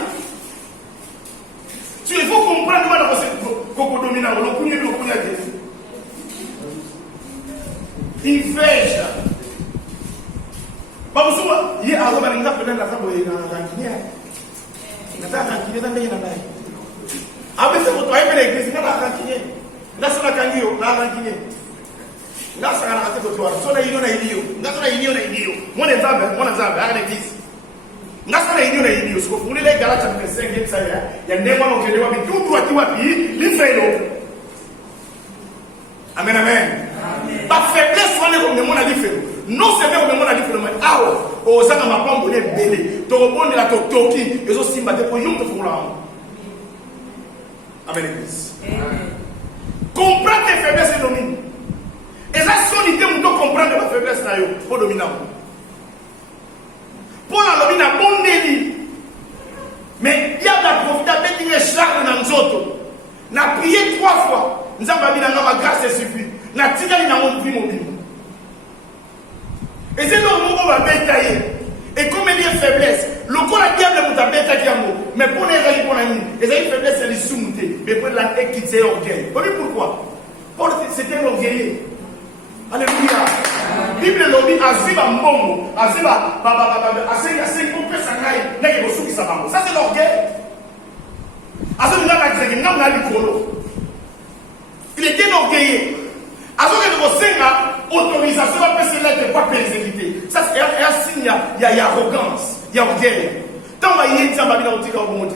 Il faut comprendre comment dominer le punya de Jésus. Inveja. Babu semua, ia aku paling tak pernah rasa boleh rankinya. Nata rankinya tak ada nabai. Habis itu tu ayam lagi, sih nata rankinya. Nasa nak rankiyo, nata rankinya. Nasa kan aku tu tuar. So na iniyo. Nasa na iniyo. Mana zambe, ada kis. Nasa na iniyo. Siko funi le gala cha mkesenge saya. Ya nema no kelewa bitutu wapi lifelo. Amen. Ba faiblesse wana ko mona lifelo. Non c'est même mona lifelo mais awa o zanga mapambo ne bele. To bonde la toki ezo simba te ko yum to fula. Amen. Comprendre tes faiblesses et domine. Et ça sonité muto comprendre la faiblesse na yo pour dominer. Pour la lobby na bondeli. Mais il y a la profitabilité de charge dans nous autres. N'a prié 3 fois. Nous avons dit dans ma grâce et suffit. N'a tiré dans mon vie mobile. Et c'est le moment où on va faiblesse. Le corps a diable m'a bête qui amour. Mais pour les gens qui ont une faiblesse, c'est les sous-montés. Mais pour la tête qui s'est orgueil. Vous savez pourquoi? Paul c'était un orgueilleux. Alléluia. Bible lobby aziba mbongo, aziba asenga pour pesa ngai, ngai bosuki sabango. Ça c'est l'orgueil. Azo nga ka ngam na likolo. Il était orgueilleux. Azo que bosenga autorisation à passer là de pas persécuter. Ça c'est un signe il y a arrogance, il y a orgueil. Tant va y être ça au tika au monde.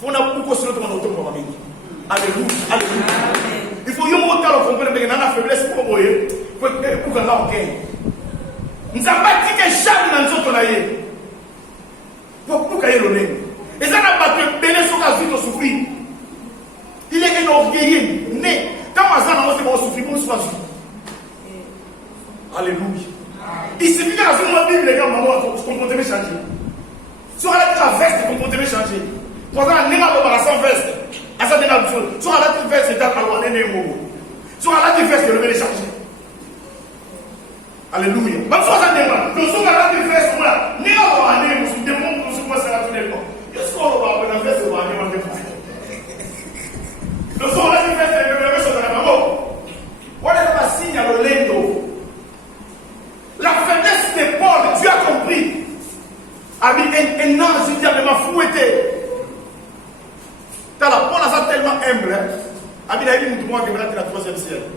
Faut na beaucoup sur notre auto pour mami. Alléluia. Alléluia. Il faut y monter le comprendre que na faiblesse pour boyer. Pour que l'orgueil. Nous avons dit que chaque dans notre naïe. Pour qu'il y ait le nez. Et ça n'a pas que béné sur la vie de souffrir. Il est un orgueilleux, né. Quand on a dit qu'on souffre, on souffre. Alléluia. Il suffit que la Bible, les gars, maman, son comportement changer. Sur la veste, ton comportement changer. Pendant la néma de la sans veste, à sa dénation. Sur la veste, c'est dans la loi, n'est pas sur la veste, le veut changer. Alléluia. Même si on a des gens, nous sommes à la différence, nous avons un année, nous sommes des mondes, nous sommes à la tout le monde. Je suis au bas, on a fait ce bas, on a fait. Nous sommes à la différence, nous avons fait ce bas. On est pas signe à l'olendo. La faiblesse de Paul, tu as compris. Un ange diablement fouetté. T'as la Paul a ça tellement humble. Il a dit, nous devons la troisième siècle.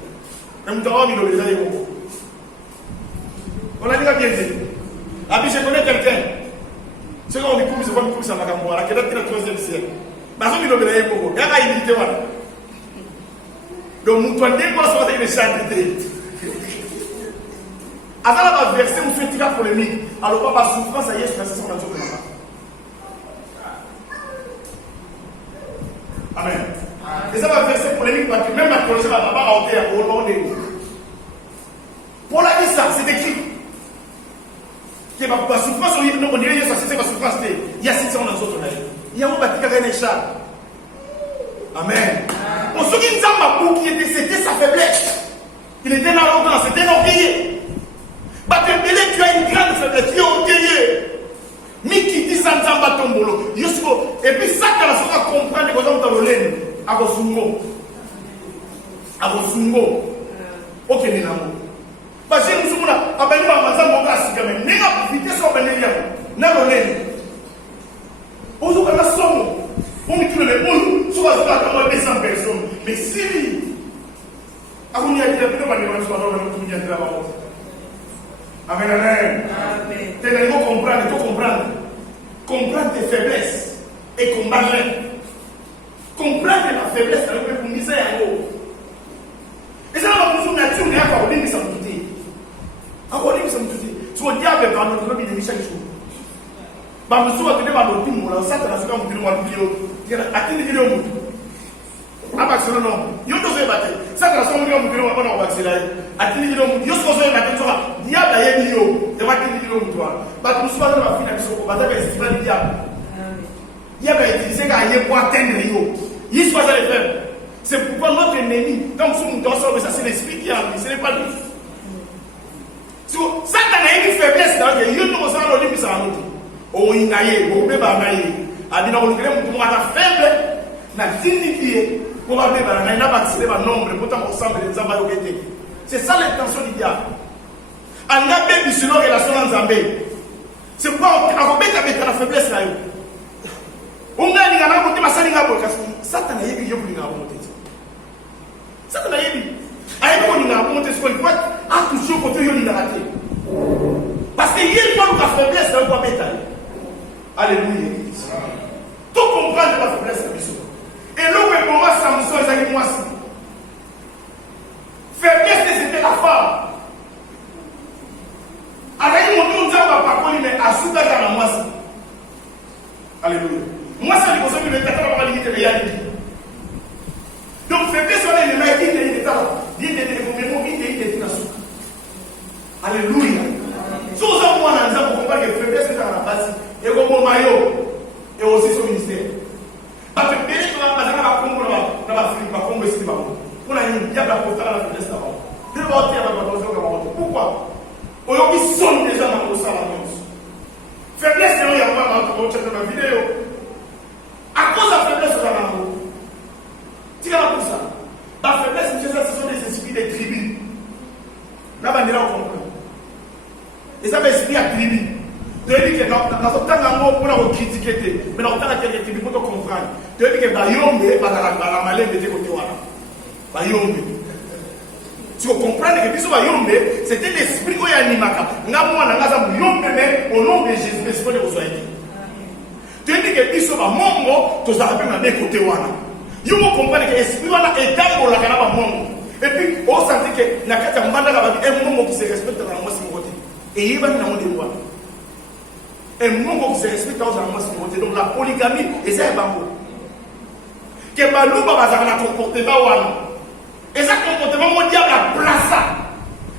Nous devons nous le dire. On a déjà bien dit. Je connais quelqu'un. C'est quand on dit que c'est pas une course à Magamboa, qui date du 3e siècle. Mais ça, il y a un peu. Il y a une idée. Donc, nous devons dire qu'on a une sainteté. Avant la verset, on fait une polémique. Alors, pas souffrance, ça y est, je pense que c'est son nature. Amen. Et ça va verser polémique parce que même la théologie va pas rentrer au nom de nous. Pour la vie, ça, c'est écrit. Que ma souffrance, on dirait que c'est ma souffrance. Il y a 600 dans les autres. Il y a un bâti qui a un écharpe. Amen. Pour ceux qui nous ont dit que c'était sa faiblesse. Il était dans l'ordre, c'était un orgueilleux. Batembele, tu as une grande faiblesse, tu es orgueilleux. Mais qui dit ça, nous avons tombolo. Et puis ça, quand on va comprendre que nous avons le laine, à vos sungo. À vos sungo. Ok, nous avons. Parce que nous sommes là, à venir à Mazan Mogas, quand même. Nous avons profité sur le laine. Nous avons le laine. Nous avons la somme. On dit que le monde, soit à 200 personnes. Mais si, à vous, il y a des gens qui ont été là. Amen, amen. Tu dois comprendre, tu dois comprendre. Comprendre tes faiblesses et combattre-les. Comprendre la faiblesse, c'est le pour misère en haut. Et ça, on a nature, mais on a dit que ça me doutait. On a dit que ça me doutait. Si on diable, on a dit que ça me doutait. Bah, monsieur, on a dit que ça me doutait. Ça, c'est la seconde vidéo. Il y a une vidéo. A vacciner non. Yo dois se battre. Ça que la somme de mon on va vacciner. A tini de yo so so na tso ba. Diable ya ni yo. E va tini de mon toi. Ba tu sois dans la fin de so ba ta be si diable. Diable utiliser ka yé pour atteindre yo. Il soit à le faire. C'est pourquoi notre ennemi, comme si nous dansons, ça c'est l'esprit qui a envie, ce n'est pas lui. So Satan a une faiblesse dans le yo no so na lui ça en autre. O inaye, o be ba naye. Adina o ngre mu na faible na signifier. Pour avoir un nombre, pourtant ensemble les Zambalo. C'est ça l'intention du diable. En abé du selon relation en Zambé. C'est pourquoi on a fait la faiblesse là. On a dit que on a fait Satan a dit que on a monté. Satan a dit qu'on a monté sur le point à toujours côté on a raté. Parce qu'il y a une faiblesse dans le bétail. Alléluia. Tout comprendre la faiblesse de Bissou. Et l'eau est pour moi, Samson, ils allaient moi aussi. Faiblesse, c'était la femme. Avec mon nom, on va pas connaître, mais à Souda, dans la moi aussi. Alléluia. Moi, ça, les personnes qui ne pas la limite de réalité. Donc, faiblesse, on est les mains qui étaient dans le Alléluia. Si vous avez un exemple pour comprendre que faiblesse est dans la base, et comme mon maillot, et aussi son ministère. Parce que bien sûr, on va comprendre dans l'Afrique, on va comprendre ici, on a une diable à porter à la faiblesse là-bas. Pourquoi? On a mis son déjà dans le salon. Faiblesse, c'est un dans la vidéo. À cause de la faiblesse de l'amour. Tu as pour ça. La faiblesse, ce sont des esprits des tribus. Là, on va comprendre. Et ça va expliquer à tribu. Tu as dit que dans le temps d'amour, on a critiqué. Mais dans le temps de quelques tribus, pour comprendre. Tu as dit que Bayombe, la malade était côté Wana. Bayombe. Si vous comprenez que Biso Bayombe, c'était l'esprit qui est animé. Nous avons Bayombe, mais au nom de Jésus, l'esprit de vos oreilles. Tu as dit que Biso Bamongo, tu as appelé côté Wana. Vous comprenez que l'esprit est dans la canne Mongo. Et puis, on sentit que la carte un monde qui se respecte dans la moitié. Et il va dans le monde. Un monde qui se respecte dans la moitié. Donc la polygamie, et ça est bambou. Que Balou va avoir un comportement. Et ça comportement mondial la place.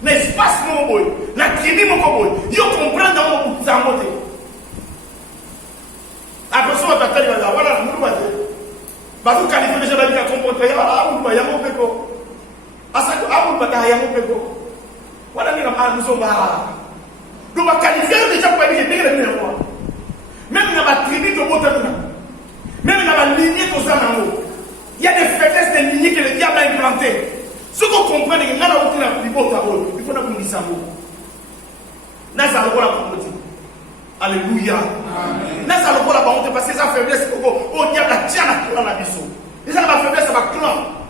L'espace mon boy. La tribu mon boy. Vous comprenez dans mon zamote. Après ça, on va faire voilà, nous va dire. Parce que quand il fait déjà la comportement, ah, on va y avoir un peu. Asa abu bataya mo peko wala ni na nous ba do ba qualifier déjà pas dire dégre ni moi même na ba tribu de botana même na ba lignée to ça nango il y a des faiblesses des lignées que le diable a implantées ce qu'on comprend que na la outina plus beau tabou il faut na pour lisango na ça le la communauté alléluia amen na ça le la honte parce que ça faiblesse au diable a tiana pour la biso et ça la faiblesse ça va clan.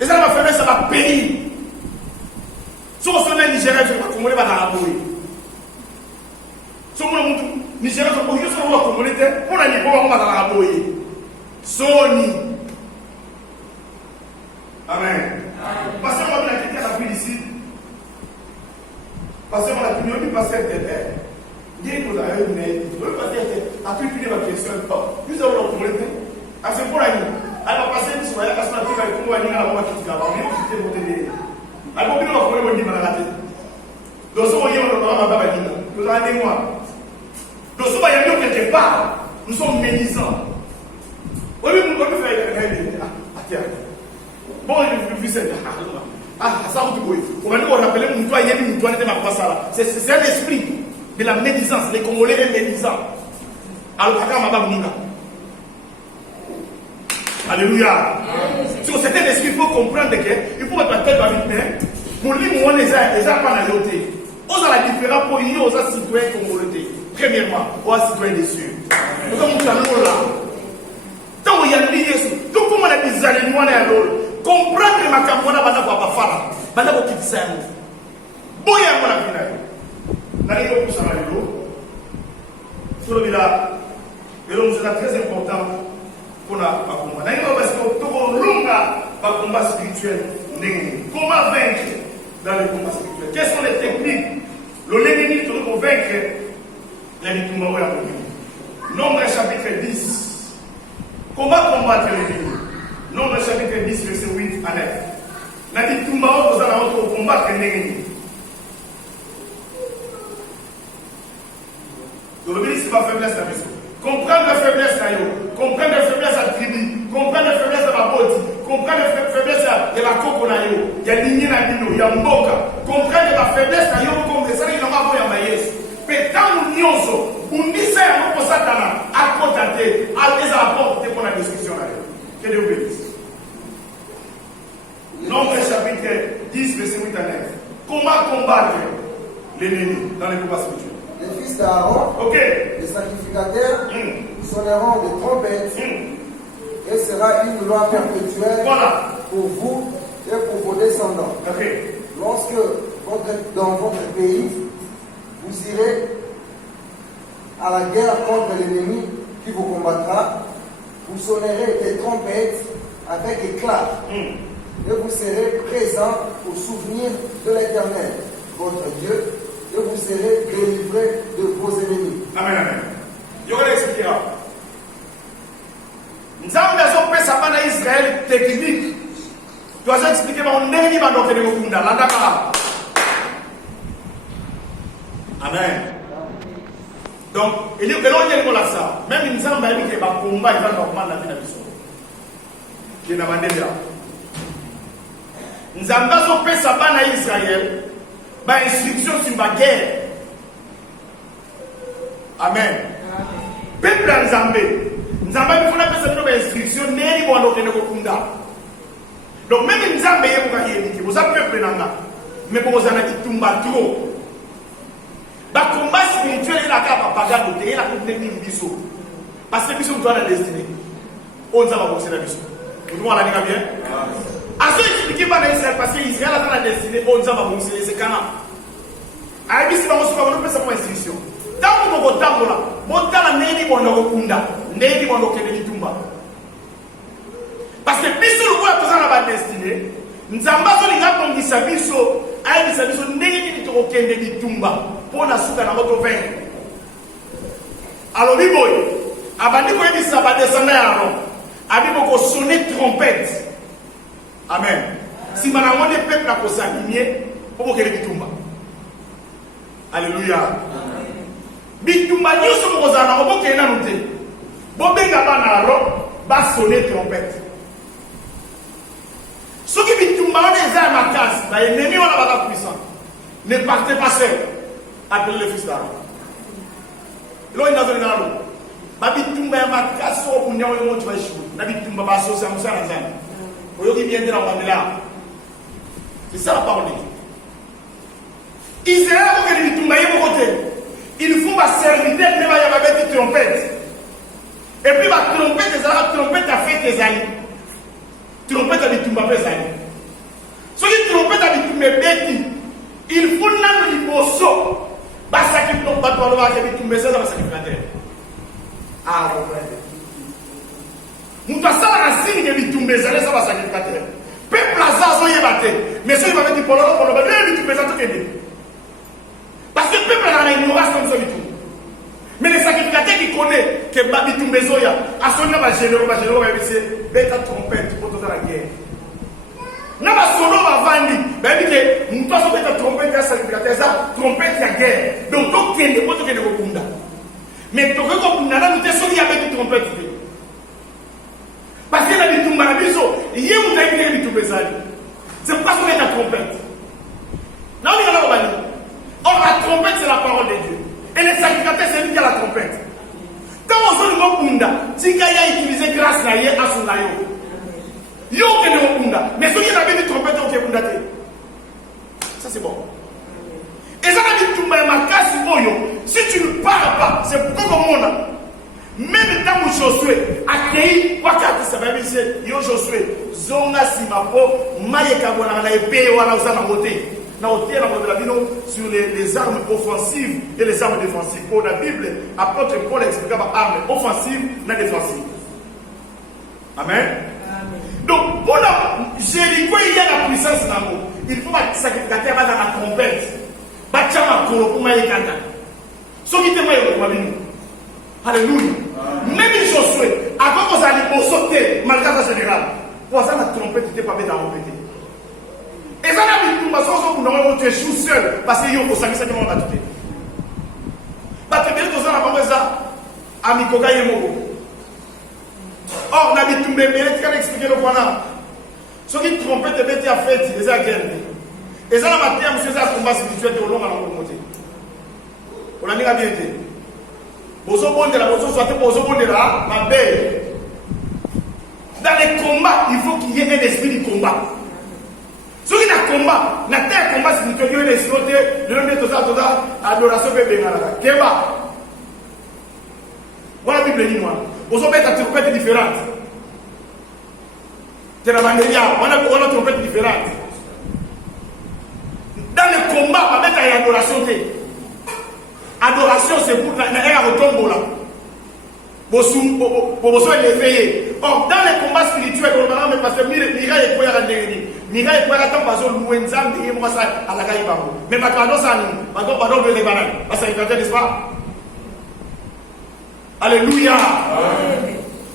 Et ça va faire ça va payer. Si on se met Nigeria, je vais pas commander la boue. Si on monte Nigeria, je vais pas commander pour la niveau on va la boue. Sony. Amen. Parce que on a quitté la ville ici. Parce qu'on a fini de passer de terre. Dieu nous a réunis. On va passer à plus de ma question. Nous allons la commander. À ce point-là. Alors, passer sur la personne qui va être commandée à la voie qui va avoir une petite montée. Alors, on va prendre une malade. Donc, si on y a un programme, nous avons des mois. Donc, si on y a quelque part, nous sommes médisants. Oui, nous allons faire un bon, je vais faire ah, ça vous dit, on va nous rappeler que nous doit être ma passe là. C'est un esprit de la médisance. Les Congolais sont médisants. Alors, on va venir. Alléluia. Donc c'est un esprit, il faut comprendre qu'il faut être tête avec pour lui, on les a pas la loté. On a la différence pour nous, on a citoyen congolais. Premièrement, on a citoyen des cieux. Nous sommes là. Tant qu'il y a des Jésus, tout comme on a des animaux à l'eau, comprendre que ma campona va pas faire. Va pas quitter ça. Boya mon appui. N'allez pas pousser à l'eau. Sur le village, et donc c'est très important. Pour la combat. Parce que tout le monde a un combat spirituel. Comment vaincre dans le combat spirituel? Quelles sont les techniques? L'ennemi pour vaincre les combats. Nombre chapitre 10. Comment combattre l'ennemi? Nombre chapitre 10, verset 8 à 9. N'a dit tout le monde vous allez combattre l'ennemi. Donc le ministre c'est ma faiblesse la maison. Comprendre la faiblesse comprendre la faiblesse de la tribu, comprendre la faiblesse de la boti, comprendre la faiblesse de la coco, il y a l'igné na bino, il y a mboka, comprendre la faiblesse de la comme ça, il n'y a pas de maïs. Mais tant nous nyonso, on dit ça, on peut s'attendre à contenter, à des apports pour la discussion. Que Dieu bénisse. Nombre chapitre 10, verset 8 à 9. Comment combattre l'ennemi dans les combats spirituels? Les fils d'Aaron, les sacrificateurs, sonneront des trompettes, et sera une loi perpétuelle pour vous et pour vos descendants. Lorsque dans votre pays, vous irez à la guerre contre l'ennemi qui vous combattra, vous sonnerez des trompettes avec éclat, et vous serez présents au souvenir de l'Éternel, votre Dieu, et vous serez délivrés de vos ennemis. Amen, amen. Je vais l'expliquer. Nous avons fait ça pendant Israël technique. Tu vas expliquer mon ennemi va donc le monde là. Amen. Donc, il y a que l'on ça. Même nous avons dit que le combat il va normalement la vie de l'histoire. Je n'ai pas dit là. Nous avons fait ça pendant Israël. Instruction sur ma guerre. Amen. peuple ya Nzambe bifuna pesa bino ba instruction neni bwana okende kokunda. Donc même Nzambe yebuka yebiki boza peuple nanga mais boza na kitumba trop. Ba combat spirituel ila ka papagano te ila kuteni biso. Parce que biso mtoa na destinée. On Nzamba boxe na biso. Tout le monde la dit bien? À ceux qui expliquent pas Israël parce que Israël a dans la destinée on Nzamba boxe c'est kana. A bisi ba boxe ba pesa pour instruction. Tango moko tango la botala neni bona kokunda neni bona okende kitumba. Parce que biso le voit tout ça na ba destinée. Nzamba so linga pongisa biso ayebisa biso ndenge nini tokokende kitumba pona suka na moto 20. Alors biboy abandi koyebisa ba descendant ya Aaron abiko ko sonner trompette. Amen. Si manamone peuple na kosalimie pour kende kitumba. Alléluia. Bitumba nyuso mokozana obokena nute. Bobenga bana Aaron ba sonner trompette. Ceux qui bitumba on est à ma case, bah ennemi on a pas puissant. Ne partez pas seul. Appelez le fils d'Aaron. Là il a donné dans l'eau. Bah bitumba ma case sur pour nous on tu vas jouer. Na bitumba ba associer à Moussa Nazan. Oyo qui vient de la Mandela. C'est ça la parole de Dieu. Israël a que bitumba yé côté. Il faut ma serviteur ne va y avoir des trompettes. Et puis ma trompette a fait des alliés. Trompette à bitumba pesani. Ceux qui trompette à bitumba beti, il faut n'en liboso. Basa qui n'ont pas de parole avec bitumba ça va sacrifier. Ah, vous comprenez. Nous passons la racine de bitumba ça va sacrifier. Peuple azazo yebate, mais ceux qui m'avaient dit pour le bitumba ça tout est. Parce que le peuple a une ignorance comme ça bitumba. Mais les sacrificateurs qui connaissent que bitumba zoya, à son nom va généraux va dire beta trompette pour toute la guerre. Na ba solo ba vandi, ba dit que nous passons beta trompette à sacrificateur ça trompette la guerre. Donc donc qui est pour tout que ne kokunda. Mais to ko kokunda na nous te soli avec trompette. Parce que la bitumba na biso, yé mu tayi que bitumba zali. C'est pas sur la trompette. Non mais là on va dire. Or la trompette c'est la parole de Dieu. Et les sacrificateurs c'est lui qui a la trompette. Quand on se dit Mokunda, si Kaya utilisé grâce à Yé à son layo, Yo que ne Mokunda, mais ceux qui ont dit trompette au Kunda, ça c'est bon. Et ça a dit tout le monde, si tu ne parles pas, c'est pourquoi comme on a. Même tant que Josué a créé, Wakati ça va dire, Yo Josué, Zonga Simapo, Mayeka Wana, la épée, Wana Osana Moté. Sur les armes offensives et les armes défensives. Pour la Bible, apôtre Paul explique armes offensives et défensives. Amen. Donc, pour la Jéricho, il y a la puissance dans nous. Il faut que sacrificateur dans la trompette. Bachama Kolo pour Maïkanda. Ce qui te Alléluia. Même Josué, avant que vous allez sauter, malgré la générale, pour ça la trompette n'était pas mise à répéter. Et ça, tu échoues seul parce que tu as ça qui m'a battu. Tu as bien ça, Amikoga Yemogo. Or, on a dit tout le monde, tu as expliqué le point. Ceux qui trompent, tu as fait, ils ont gagné. Et ça, la matière, monsieur, c'est un combat spirituel de l'homme à l'encontre. On a dit la vérité. Bozo bonde la bozo soit bozo bonde la, ma belle. Dans les combats, il faut qu'il y ait un esprit de combat. Ceux qui ont combat, n'a pas un combat spirituel, les sirotés, le nom de tout ça, adoration bébé. Kemba. Voilà la Bible dit moi. Vous avez des trompettes différentes. C'est la manière, on a des trompettes différentes. Dans le combat, on va mettre une adoration. Adoration, c'est pour la retombe là. Pour vous l'éveiller. Or, dans les combats spirituels, on va mettre parce que Mira est quoi à la Mira est quoi à la tombe, parce que nous sommes et moi ça à la Gaïbaro. Mais maintenant, ça nous, pardon, le Lébanon. Parce que c'est n'est-ce pas? Alléluia.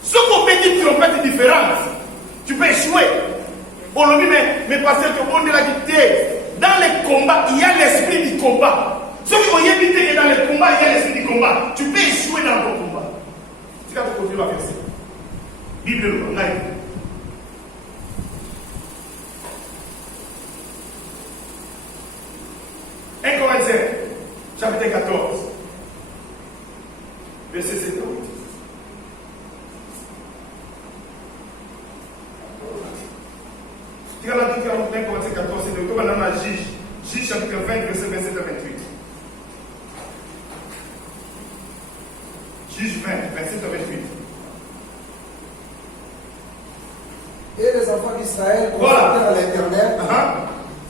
Ce qu'on fait une trompette différente, tu peux échouer. On le dit, mais parce que on est la guitare. Dans les combats, il y a l'esprit du combat. Ceux qui ont évité que dans les combats, il y a l'esprit du combat. Tu peux échouer dans ton combat. C'est quand tu continues à faire ça. Bible, on a été. 1 Corinthiens, chapitre 14, verset 7 à 8. Tout dans la Juge chapitre 20, verset 27 à 28. Juge 20, 27 à 28. Et les enfants d'Israël consultèrent à l'Éternel.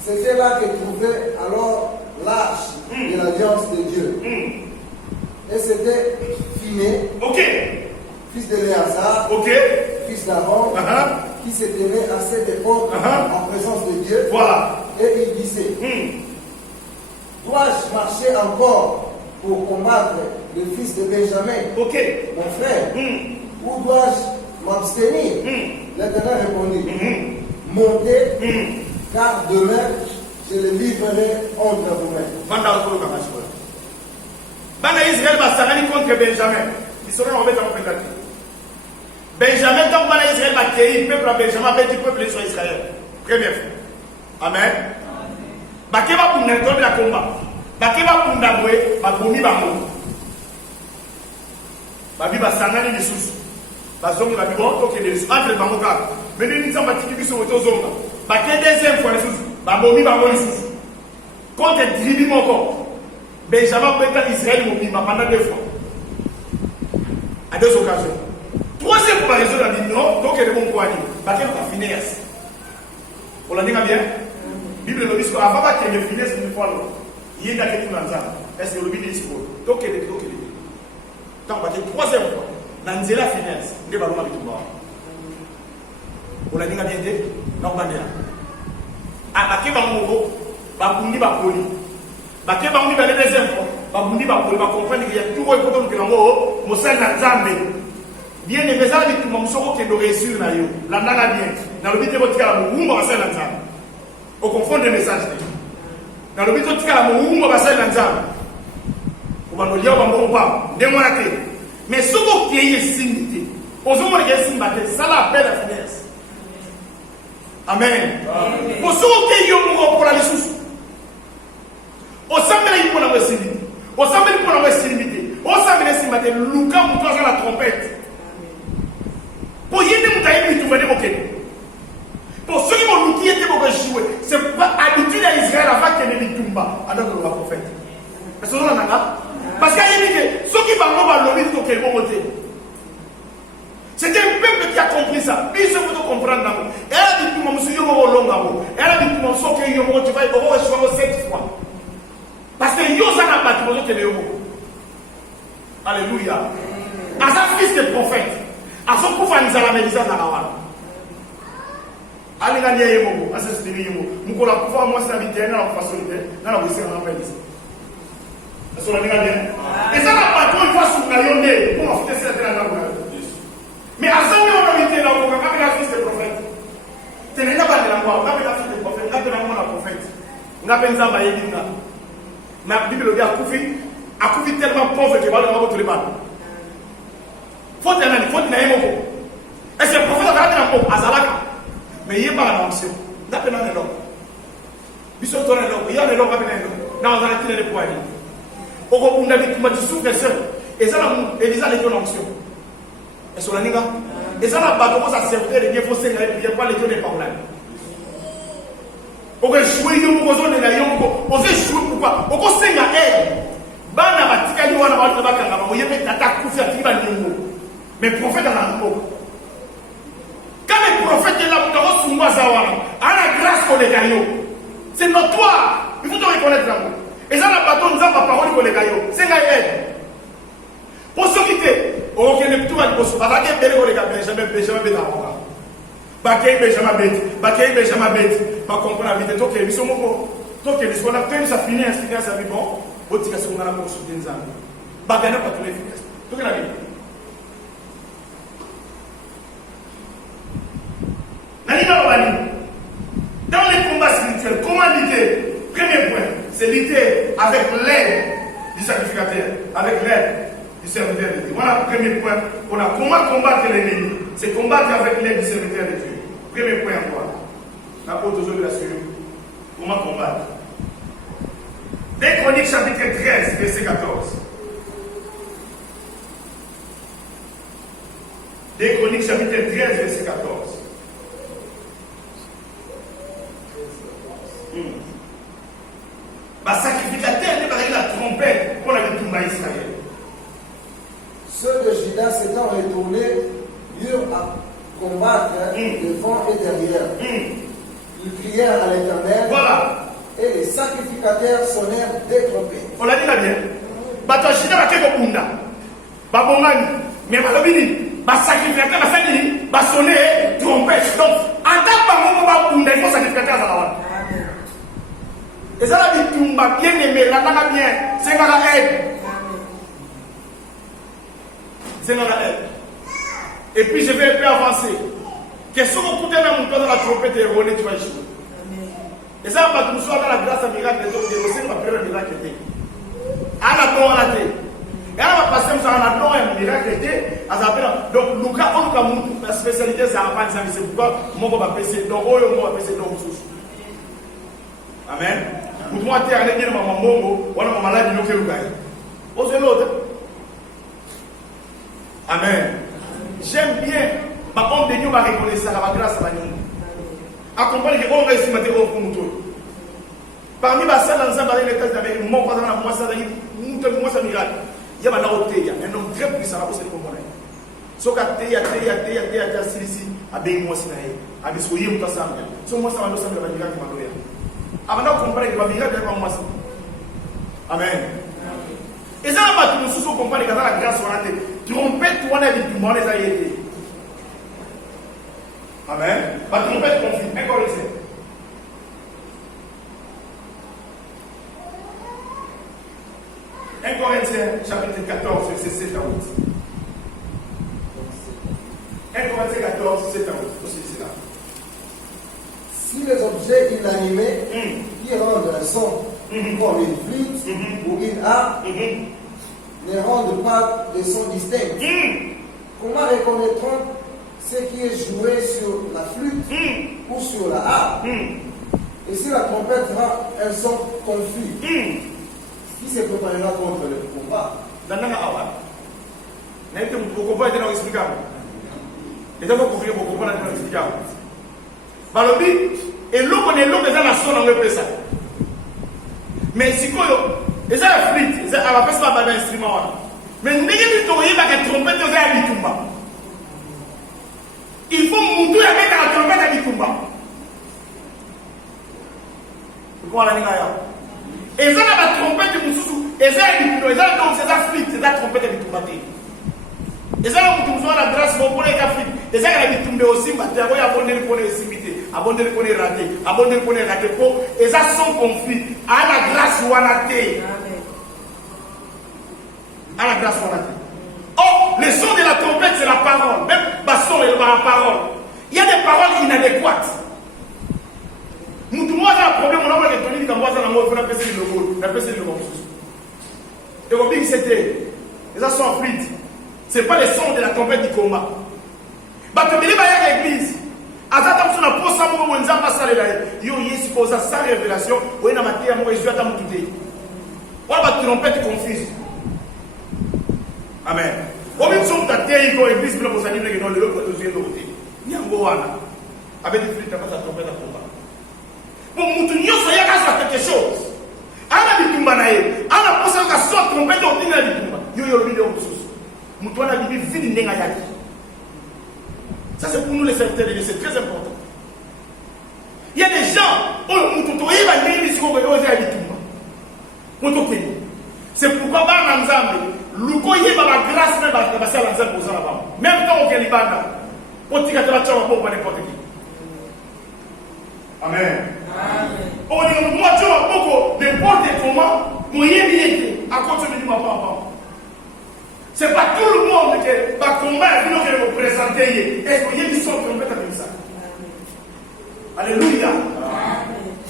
C'était là qu'ils trouvaient alors l'arche de l'alliance de Dieu. Et c'était Phiné, fils d'Éléazar, fils d'Aaron, qui se tenait à cette époque en présence de Dieu. Voilà. Et il disait, dois-je marcher encore pour combattre le fils de Benjamin, mon frère, ou dois-je m'abstenir? L'Éternel répondit, montez, car demain je le livrerai entre vos mains. Bana Israël va s'arrêter contre Benjamin. Ils seront en fait en fait. Benjamin, tant que Bana Israël va accueillir le peuple à Benjamin, va dire peuple sur Israël. Première fois. Amen. Baké va pour n'être la combat. Baké va pour n'abouer, va pour m'y va mou. Babi va s'arrêter les sous. Bazongi va bon, ok les sous. Entre les bangoka. Mais nous sommes battus qui sont au zonga. Baké deuxième fois les sous. Babomi va mou les sous. Quand tu tribus mon corps. Benjamin peut être Israël pendant 2 fois. À 2 occasions. Troisième fois, raison, il a dit non, donc il y a des bons poids. Parce qu'il va finir. On l'a dit bien. La Bible nous dit qu'avant qu'il y ait finesse une fois, il y a des gens qui est-ce que le Bible dit donc il y a des gens qui tant que troisième fois, dans la finesse, il y a des gens qui sont on l'a dit bien. Non, pas bien. À qui va mourir, va pour va poli. Baké bangi ba les deuxième fois ba bundi ba ko ba comprendre qu'il y a tout ko ko que ngo mo sel na nzambe bien ne bezala bitu mo soko ke do réussir na yo la ndala bien na lobité ko tikala mo wumba ba sel na nzambe au confondre les messages na lobité ko tikala mo wumba ba sel na nzambe ko ba no liya ba mo pa de mo na te mais soko ke ye simité ozo mo ke simbate sala appel à finesse amen ko soko ke yo mo ko la lisusu Osambele pour la Wessimité. Osambele pour la Wessimité. Osambele Simate. Luka Moutoza la trompette. Pour y aller, Moutaï, tu vas démoquer. Pour ceux qui vont nous dire que jouer, c'est pas habitude à Israël avant qu'il y ait des Tumba. Alors que le prophète. Parce que parce qu'il y a dit que ceux qui vont voir le risque qu'ils vont voter. C'était un peuple qui a compris ça. Puis je veux comprendre. Elle a dit que mon monsieur, elle a dit que mon soeur, tu vas y 7 fois. Parce que Yosa n'a pas dit que les homos. Alléluia. À sa fils de prophète, à son pouvoir, nous allons méditer dans la roi. Allez, gagner les mots, à ce style, nous allons pouvoir moi s'habiter dans la façon de dans la wisser en appel. Est-ce qu'on a bien? Et ça n'a pas trop une fois sous la yonde pour en faire cette là. Mais à ce moment on a été là, on a la fils de prophète. Tu n'es pas de la voix, on a la fils de prophète, on a la prophète. On a pensé à Maïdina. La Bible dit à Koufi tellement pauvre que va le tous les balles. Faut qu'il y ait un mot. Et c'est le prophète qui a dit à Zalaka. Mais il n'y a pas l'onction. Il n'y a pas l'homme. Il y a l'homme. Il y a l'homme. Non, on a tiré les poignets. On a dit que tu souffres seul. Et ça, Elisa a dit l'onction. Et sur la niga. Et ça, la bateau, ça servait de bien fausser. Il n'y a pas les gens des problèmes. On va jouer au zone de la yongo. On va jouer pourquoi? On va s'engager à elle. Bana batika ni wana watu bakanga ba moyebe tata kufi atiba nyongo. Mais prophète a l'ango. Quand le prophète est là pour te ressoumwa zawana, à la grâce qu'on les gagne. C'est notoire. Il faut te reconnaître l'amour. Et ça la bateau nous a pas parole qu'on les gagne. C'est gagne. Pour ceux qui étaient, ok, le tout va dire pour parce que belle qu'on les gagne, jamais bête. Bakay Benjamin bête, Bakay Benjamin bête, pas comprendre la vie de toi qui est moko. Toi qui est ce qu'on a fait, ça finit, ça fait bon. Votre situation dans la course des amis. Bakay n'a pas tout efficace. Tout est la vie. Dans les combats spirituels, comment lutter? Premier point, c'est lutter avec l'aide du sacrificateur, avec l'aide du serviteur de Dieu. Voilà le premier point. On a comment combattre l'ennemi. C'est combattre avec l'aide du serviteur de Dieu. Premier point à voir. L'apôtre aujourd'hui l'a suivi. Comment combattre? 2 Chroniques chapitre 13, verset 14. 2 Chroniques chapitre 13, verset 14. Ceux de Juda s'étant retournés eurent à combattre devant et derrière. Ils crièrent à l'Éternel. Voilà. Et les sacrificateurs sonnèrent des trompettes. On l'a dit là bien. Bato Juda va quelque bunda. Babongani. Mais balobini. Ba sacrificateur va sacrifier. Ba sonner trompette. Donc, en tant que ba bunda, il faut sacrificateur à la wala. Et ça la dit tumba bien aimé, la nana bien. C'est la aide. C'est la aide. Et puis je vais un peu avancer. Qu'est-ce que vous pouvez dans la trompette et rouler, tu vas échouer. Et ça va nous soit dans la grâce à miracle de Dieu, c'est ma première miracle. À la don à la tête. Et on va passer à la don un miracle. Donc, Lucas, on a la spécialité, c'est à pas c'est pourquoi moi, on va passer dans l'eau, on va passer dans l'eau. Amen. Pour moi, tu as un élément, on a malade, il nous fait le gars. L'autre. Amen. J'aime bien, ma homme de Dieu va reconnaître ça, la grâce à la Dieu. Accompagne on va estimer au fond. Parmi les salles dans les états avec mon pas dans la moisse avec moi ça miracle. Il y a un homme très puissant à cause de comprendre. So ka teya silisi abe moi ça na abi so yim to sam. So moi ça va nous sembler miracle maloya. Avant de comprendre que le miracle est moi ça. Amen. Et ça va nous sous comprendre que dans la grâce on a été trompette on a dit du monde les a été. Amen. La trompette conflit. Encore ici. Un Corinthiens, chapitre 14, verset 7 à 8. 1 Corinthiens 14, 7 à 8. C'est là. Si les objets inanimés qui rendent un son, comme une flûte ou une harpe, ne rendent pas de son distinct, comment reconnaîtront ce qui est joué sur la flûte ou sur la harpe? Et si la trompette rend un son confus, qui se préparera contre le combat? Mais si quoi, ils ont la flûte, ils ont pas d'instrument. Mais nous avons trompette, nous avons il faut monter avec la trompette à Bitumba. Voilà les gars. Et ça la trompette de Moussou, et ça donc c'est la flûte, c'est la trompette de Bitumba. Et ça la grâce pour les Africains. Et ça la Bitumba aussi, mais tu as abonné pour les simiter, abonné pour les rater, abonné pour les rater pour et ça sans conflit. À la grâce ou à la terre. À la grâce ou à la terre. Oh, le son de la trompette, c'est la parole. Même basson est la parole. Il y a des paroles inadéquates. Nous, tout le monde a un problème. On a des toniques dans le monde. On a passé le mot. On a passé le mot. Et on dit que c'était. Les sons en fluide. Ce n'est pas le son de la trompette du combat. Mais tu me dis, il y a l'église. Attends, tu n'as pas ça. On a pas ça. Yo, il y a sa révélation. On a maté à moi. Je vais attendre tout de suite. On a une trompette confuse. Amen. Au même temps, tu as été dans l'église, mais vous allez dans le l'autre côté. Il y a un beau wana. Avec des frites, tu as trompé la combat. Pour nous, il y a quelque chose. On a dit Tumba naïe. On a pensé que ça trompé dans le Tumba. Yo yo vidéo sous. Nous on a dit vide n'enga yaki. Ça c'est pour nous les serviteurs de Dieu, c'est très important. Il y a des gens, oh, nous tout y va venir ici qu'on va oser aller Tumba. C'est pourquoi ba nzambe luko yeba la grâce même ba ça la nzambe pour là-bas. Même temps au Libanda. On tika te la chama pour n'importe qui. Amen. Amen. On dit moi tu vas beaucoup n'importe comment moyen bien à côté de ma papa. C'est pas tout le monde qui va combattre qui nous représenter. Est-ce que y a des sont complètement comme ça? Alléluia.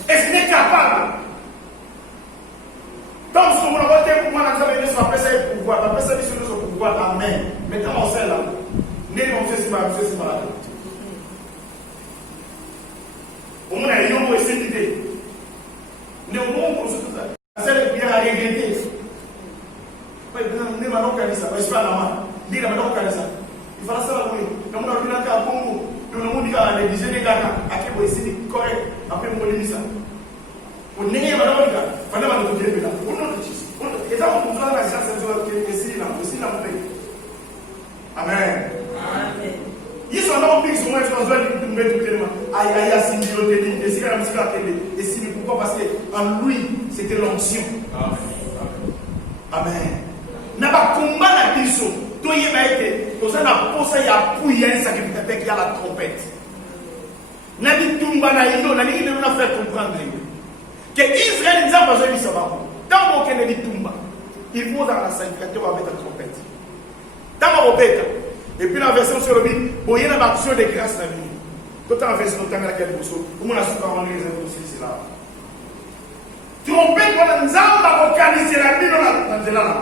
Est-ce qu'il est capable? Donc, ce qu'on va dire pour moi, on va appeler ça le pouvoir. On va appeler ça le pouvoir. Amen. Maintenant, on sait là. Nous on fait ce malade. Au moins, il y a une cette idée. Nous on fait tout ça. C'est bien à regretter. Nous allons faire ça. Je ne sais pas maman. Nous allons faire ça. Il faut ça oui. Nous allons faire ça. Nous allons dire à l'église des gars à qui vous essayez correct. Après, nous allons dire ça. On n'est pas là, on va nous dire là. On a dit, et ça, on peut faire la chance de aussi là, sur moi, je suis en train de symbioter, et c'est la musique à la télé. Et c'est pourquoi? Parce qu'en lui, c'était l'onction. Amen. N'a pas combat la biso. Toi, il y a été. Pour ça, il y a pouillé un sacrificateur qui a la trompette. N'a dit Tumba na Indo, n'a dit de nous faire comprendre que Israël nous a besoin de savoir. Tant qu'on dit Tumba, il faut dans la sacrificateur avec la trompette. Tant qu'on bête. Et puis la version sur le bit, il y a une action de grâce dans la vie. Tout en version de laquelle vous savez, vous m'avez souvent rendu les infos, c'est là. Trompette, quand nous avons organisé la vie dans la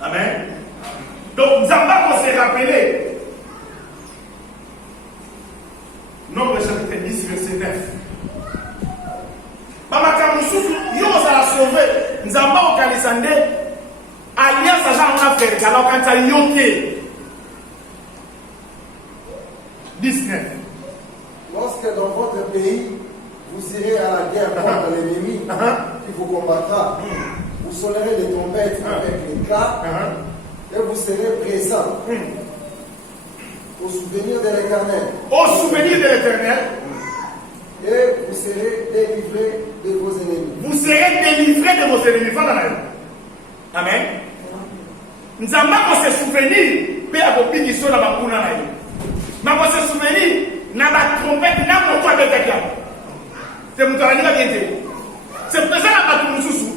Amen. Donc, Zamba, on s'est rappelé. Nombre chapitre 10, verset 9. Bamaka Moussou, yo ça sauvé. Zamba, on kalisande. Alliance à Jean Affaire, alors quand ça yoké. 19. Lorsque dans votre pays, vous irez à la guerre contre l'ennemi qui vous combattra, vous sonnerez des trompettes avec les cas et vous serez présents au souvenir de l'Éternel. Au souvenir de l'Éternel. Et vous serez délivrés de vos ennemis. Vous serez délivrés de vos ennemis. Amen. Nous avons se souvenir, mais à vos pieds qui sont dans la bouna. Nous avons se souvenir, n'a pas trompette, n'a pas quoi de quelqu'un. C'est mon travail, c'est pour ça que nous avons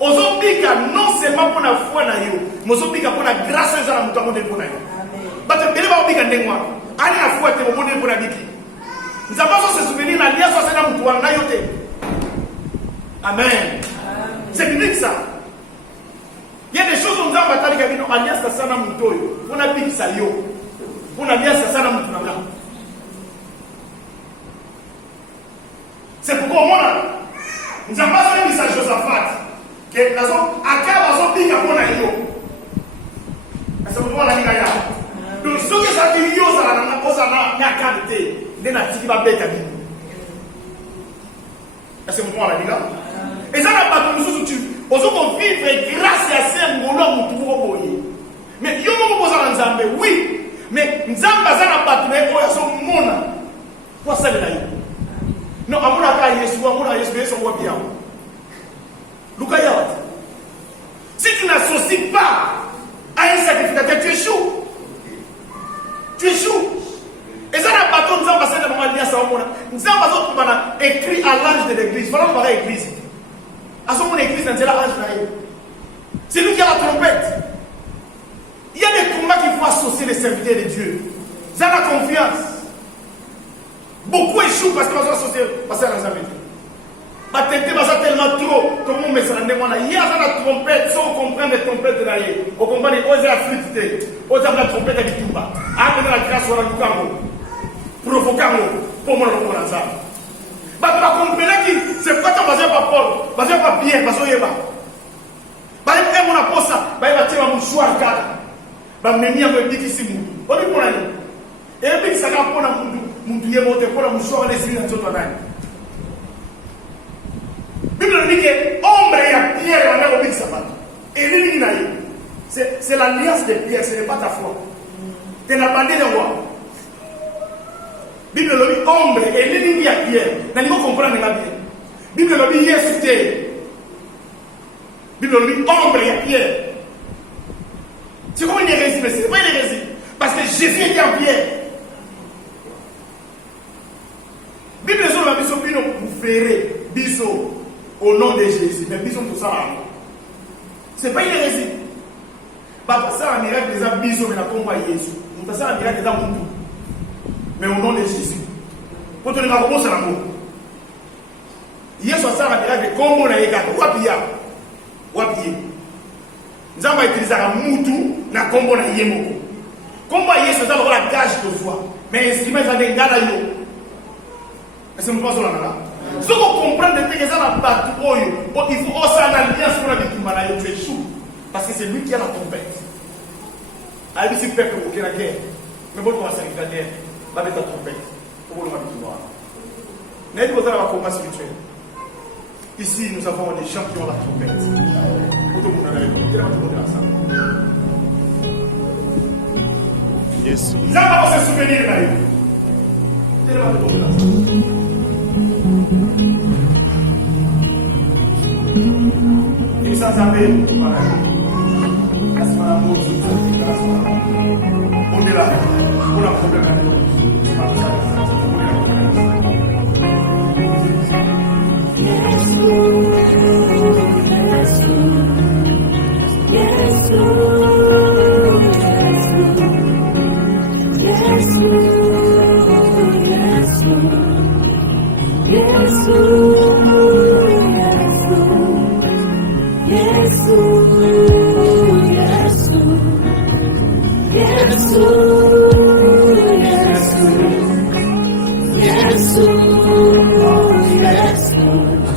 Ozobika non seulement pour la foi na yo, mais ozobika pour la grâce à la mutamu de pour na yo. Parce que bele ba obika ndengwa, ali na foi te mo de pour na biki. Nous avons se souvenir na lia so na mutu na yo te. Amen. C'est biblique ça. Il y a des choses où nous avons battu avec nous alliance ça na mutu yo. Pour na biki ça yo. Pour na alliance ça na mutu na yo. C'est pourquoi nous avons pas dit ça Josaphat. Que la zone acaba son pica pour la yo. Est-ce que vous voyez la liga? Donc ce que ça dit yo ça na posa na qualité de na tiki ba beta bi. Est-ce que vous voyez la liga? Et ça n'a pas tout nous tu. Ozo ko vivre grâce à ce ngolo mutu ko boye. Mais yo mo posa na Nzambe, oui. Mais Nzambe ça n'a pas tout mais oya so mona. Kwa ça na yo. Non, amuna ka Yesu, amuna Yesu Yesu wa bien. Si tu n'associes pas à un sacrificateur, tu échoues. Tu échoues. Et ça n'a pas tout nous passé dans l'alliance à Omona. Nous avons écrit à l'âge de l'église. Voilà on va l'église. À ce moment l'église, c'est l'âge de c'est lui qui a la trompette. Il y a des combats qu'il faut associer les serviteurs de Dieu. Vous avez la confiance. Beaucoup échouent parce qu'ils sont associés à la serviteur. Attendez, ça tellement trop. Comment on met ça dans le monde? Il y a la trompette, sans comprendre les trompettes là. On comprend les oser la flûte, oser la trompette avec tout bas. Après la grâce, on a du carreau. Provoquant pour moi, on a ça. Tu vas comprendre que c'est pas ton basé par Paul, basé par Pierre, basé par Yéba. Bah, il y a mon ça, bah, il va tirer mon choix cadre. Bah, mais il y a un petit ici. On dit pour la nuit. Et puis, ça va pour la moutou, il y a mon choix, les signes de ton âme. Bible dit que ombre et pierre on a obéi ça. Et c'est l'alliance de Pierre, ce n'est pas ta foi. Tu n'as pas dit de moi. Bible dit ombre et l'ennemi à Pierre. N'allez-vous comprendre la Bible. Bible dit yes. Bible dit ombre et Pierre. C'est quoi une hérésie? Mais c'est pas une hérésie. Parce que Jésus était en Pierre. Bible dit la mission vous verrez. Bisous. Au nom de Jésus, mais bisous pour ça. Ce n'est pas une hérésie. Papa, ça, un miracle des hommes, bisous, mais la combat Jésus. On fait ça, un miracle des hommes, mais au nom de Jésus. Pour te dire, comment ça l'amour? Hier, ça, un miracle de combo, on a égal. Wapia. Nous avons utilisé un moutou, na combo, na yemoko. Combo, Jésus, ça, on la gage de foi. Mais instrument, ça, des gars, là, yo. Est-ce que vous pensez là? Si vous comprenez que ça n'a pas de oyo, il faut aussi une alliance pour la victime, tu échoues. Parce que c'est lui qui a la trompette. Alors, il dit peuple pour la guerre. Mais bon, on va s'arrêter la guerre. Va mettre la trompette. Pour le victime. N'est-ce pas un combat spirituel? Ici, nous avons des gens qui ont la trompette. Pour tout le monde, Yesu. Nzamba ko se souvenir na yo. Tellement de confiance. Et ça s'appelle la semana pause. On est là. On a un problème avec nous. C'est pas ça. Yes,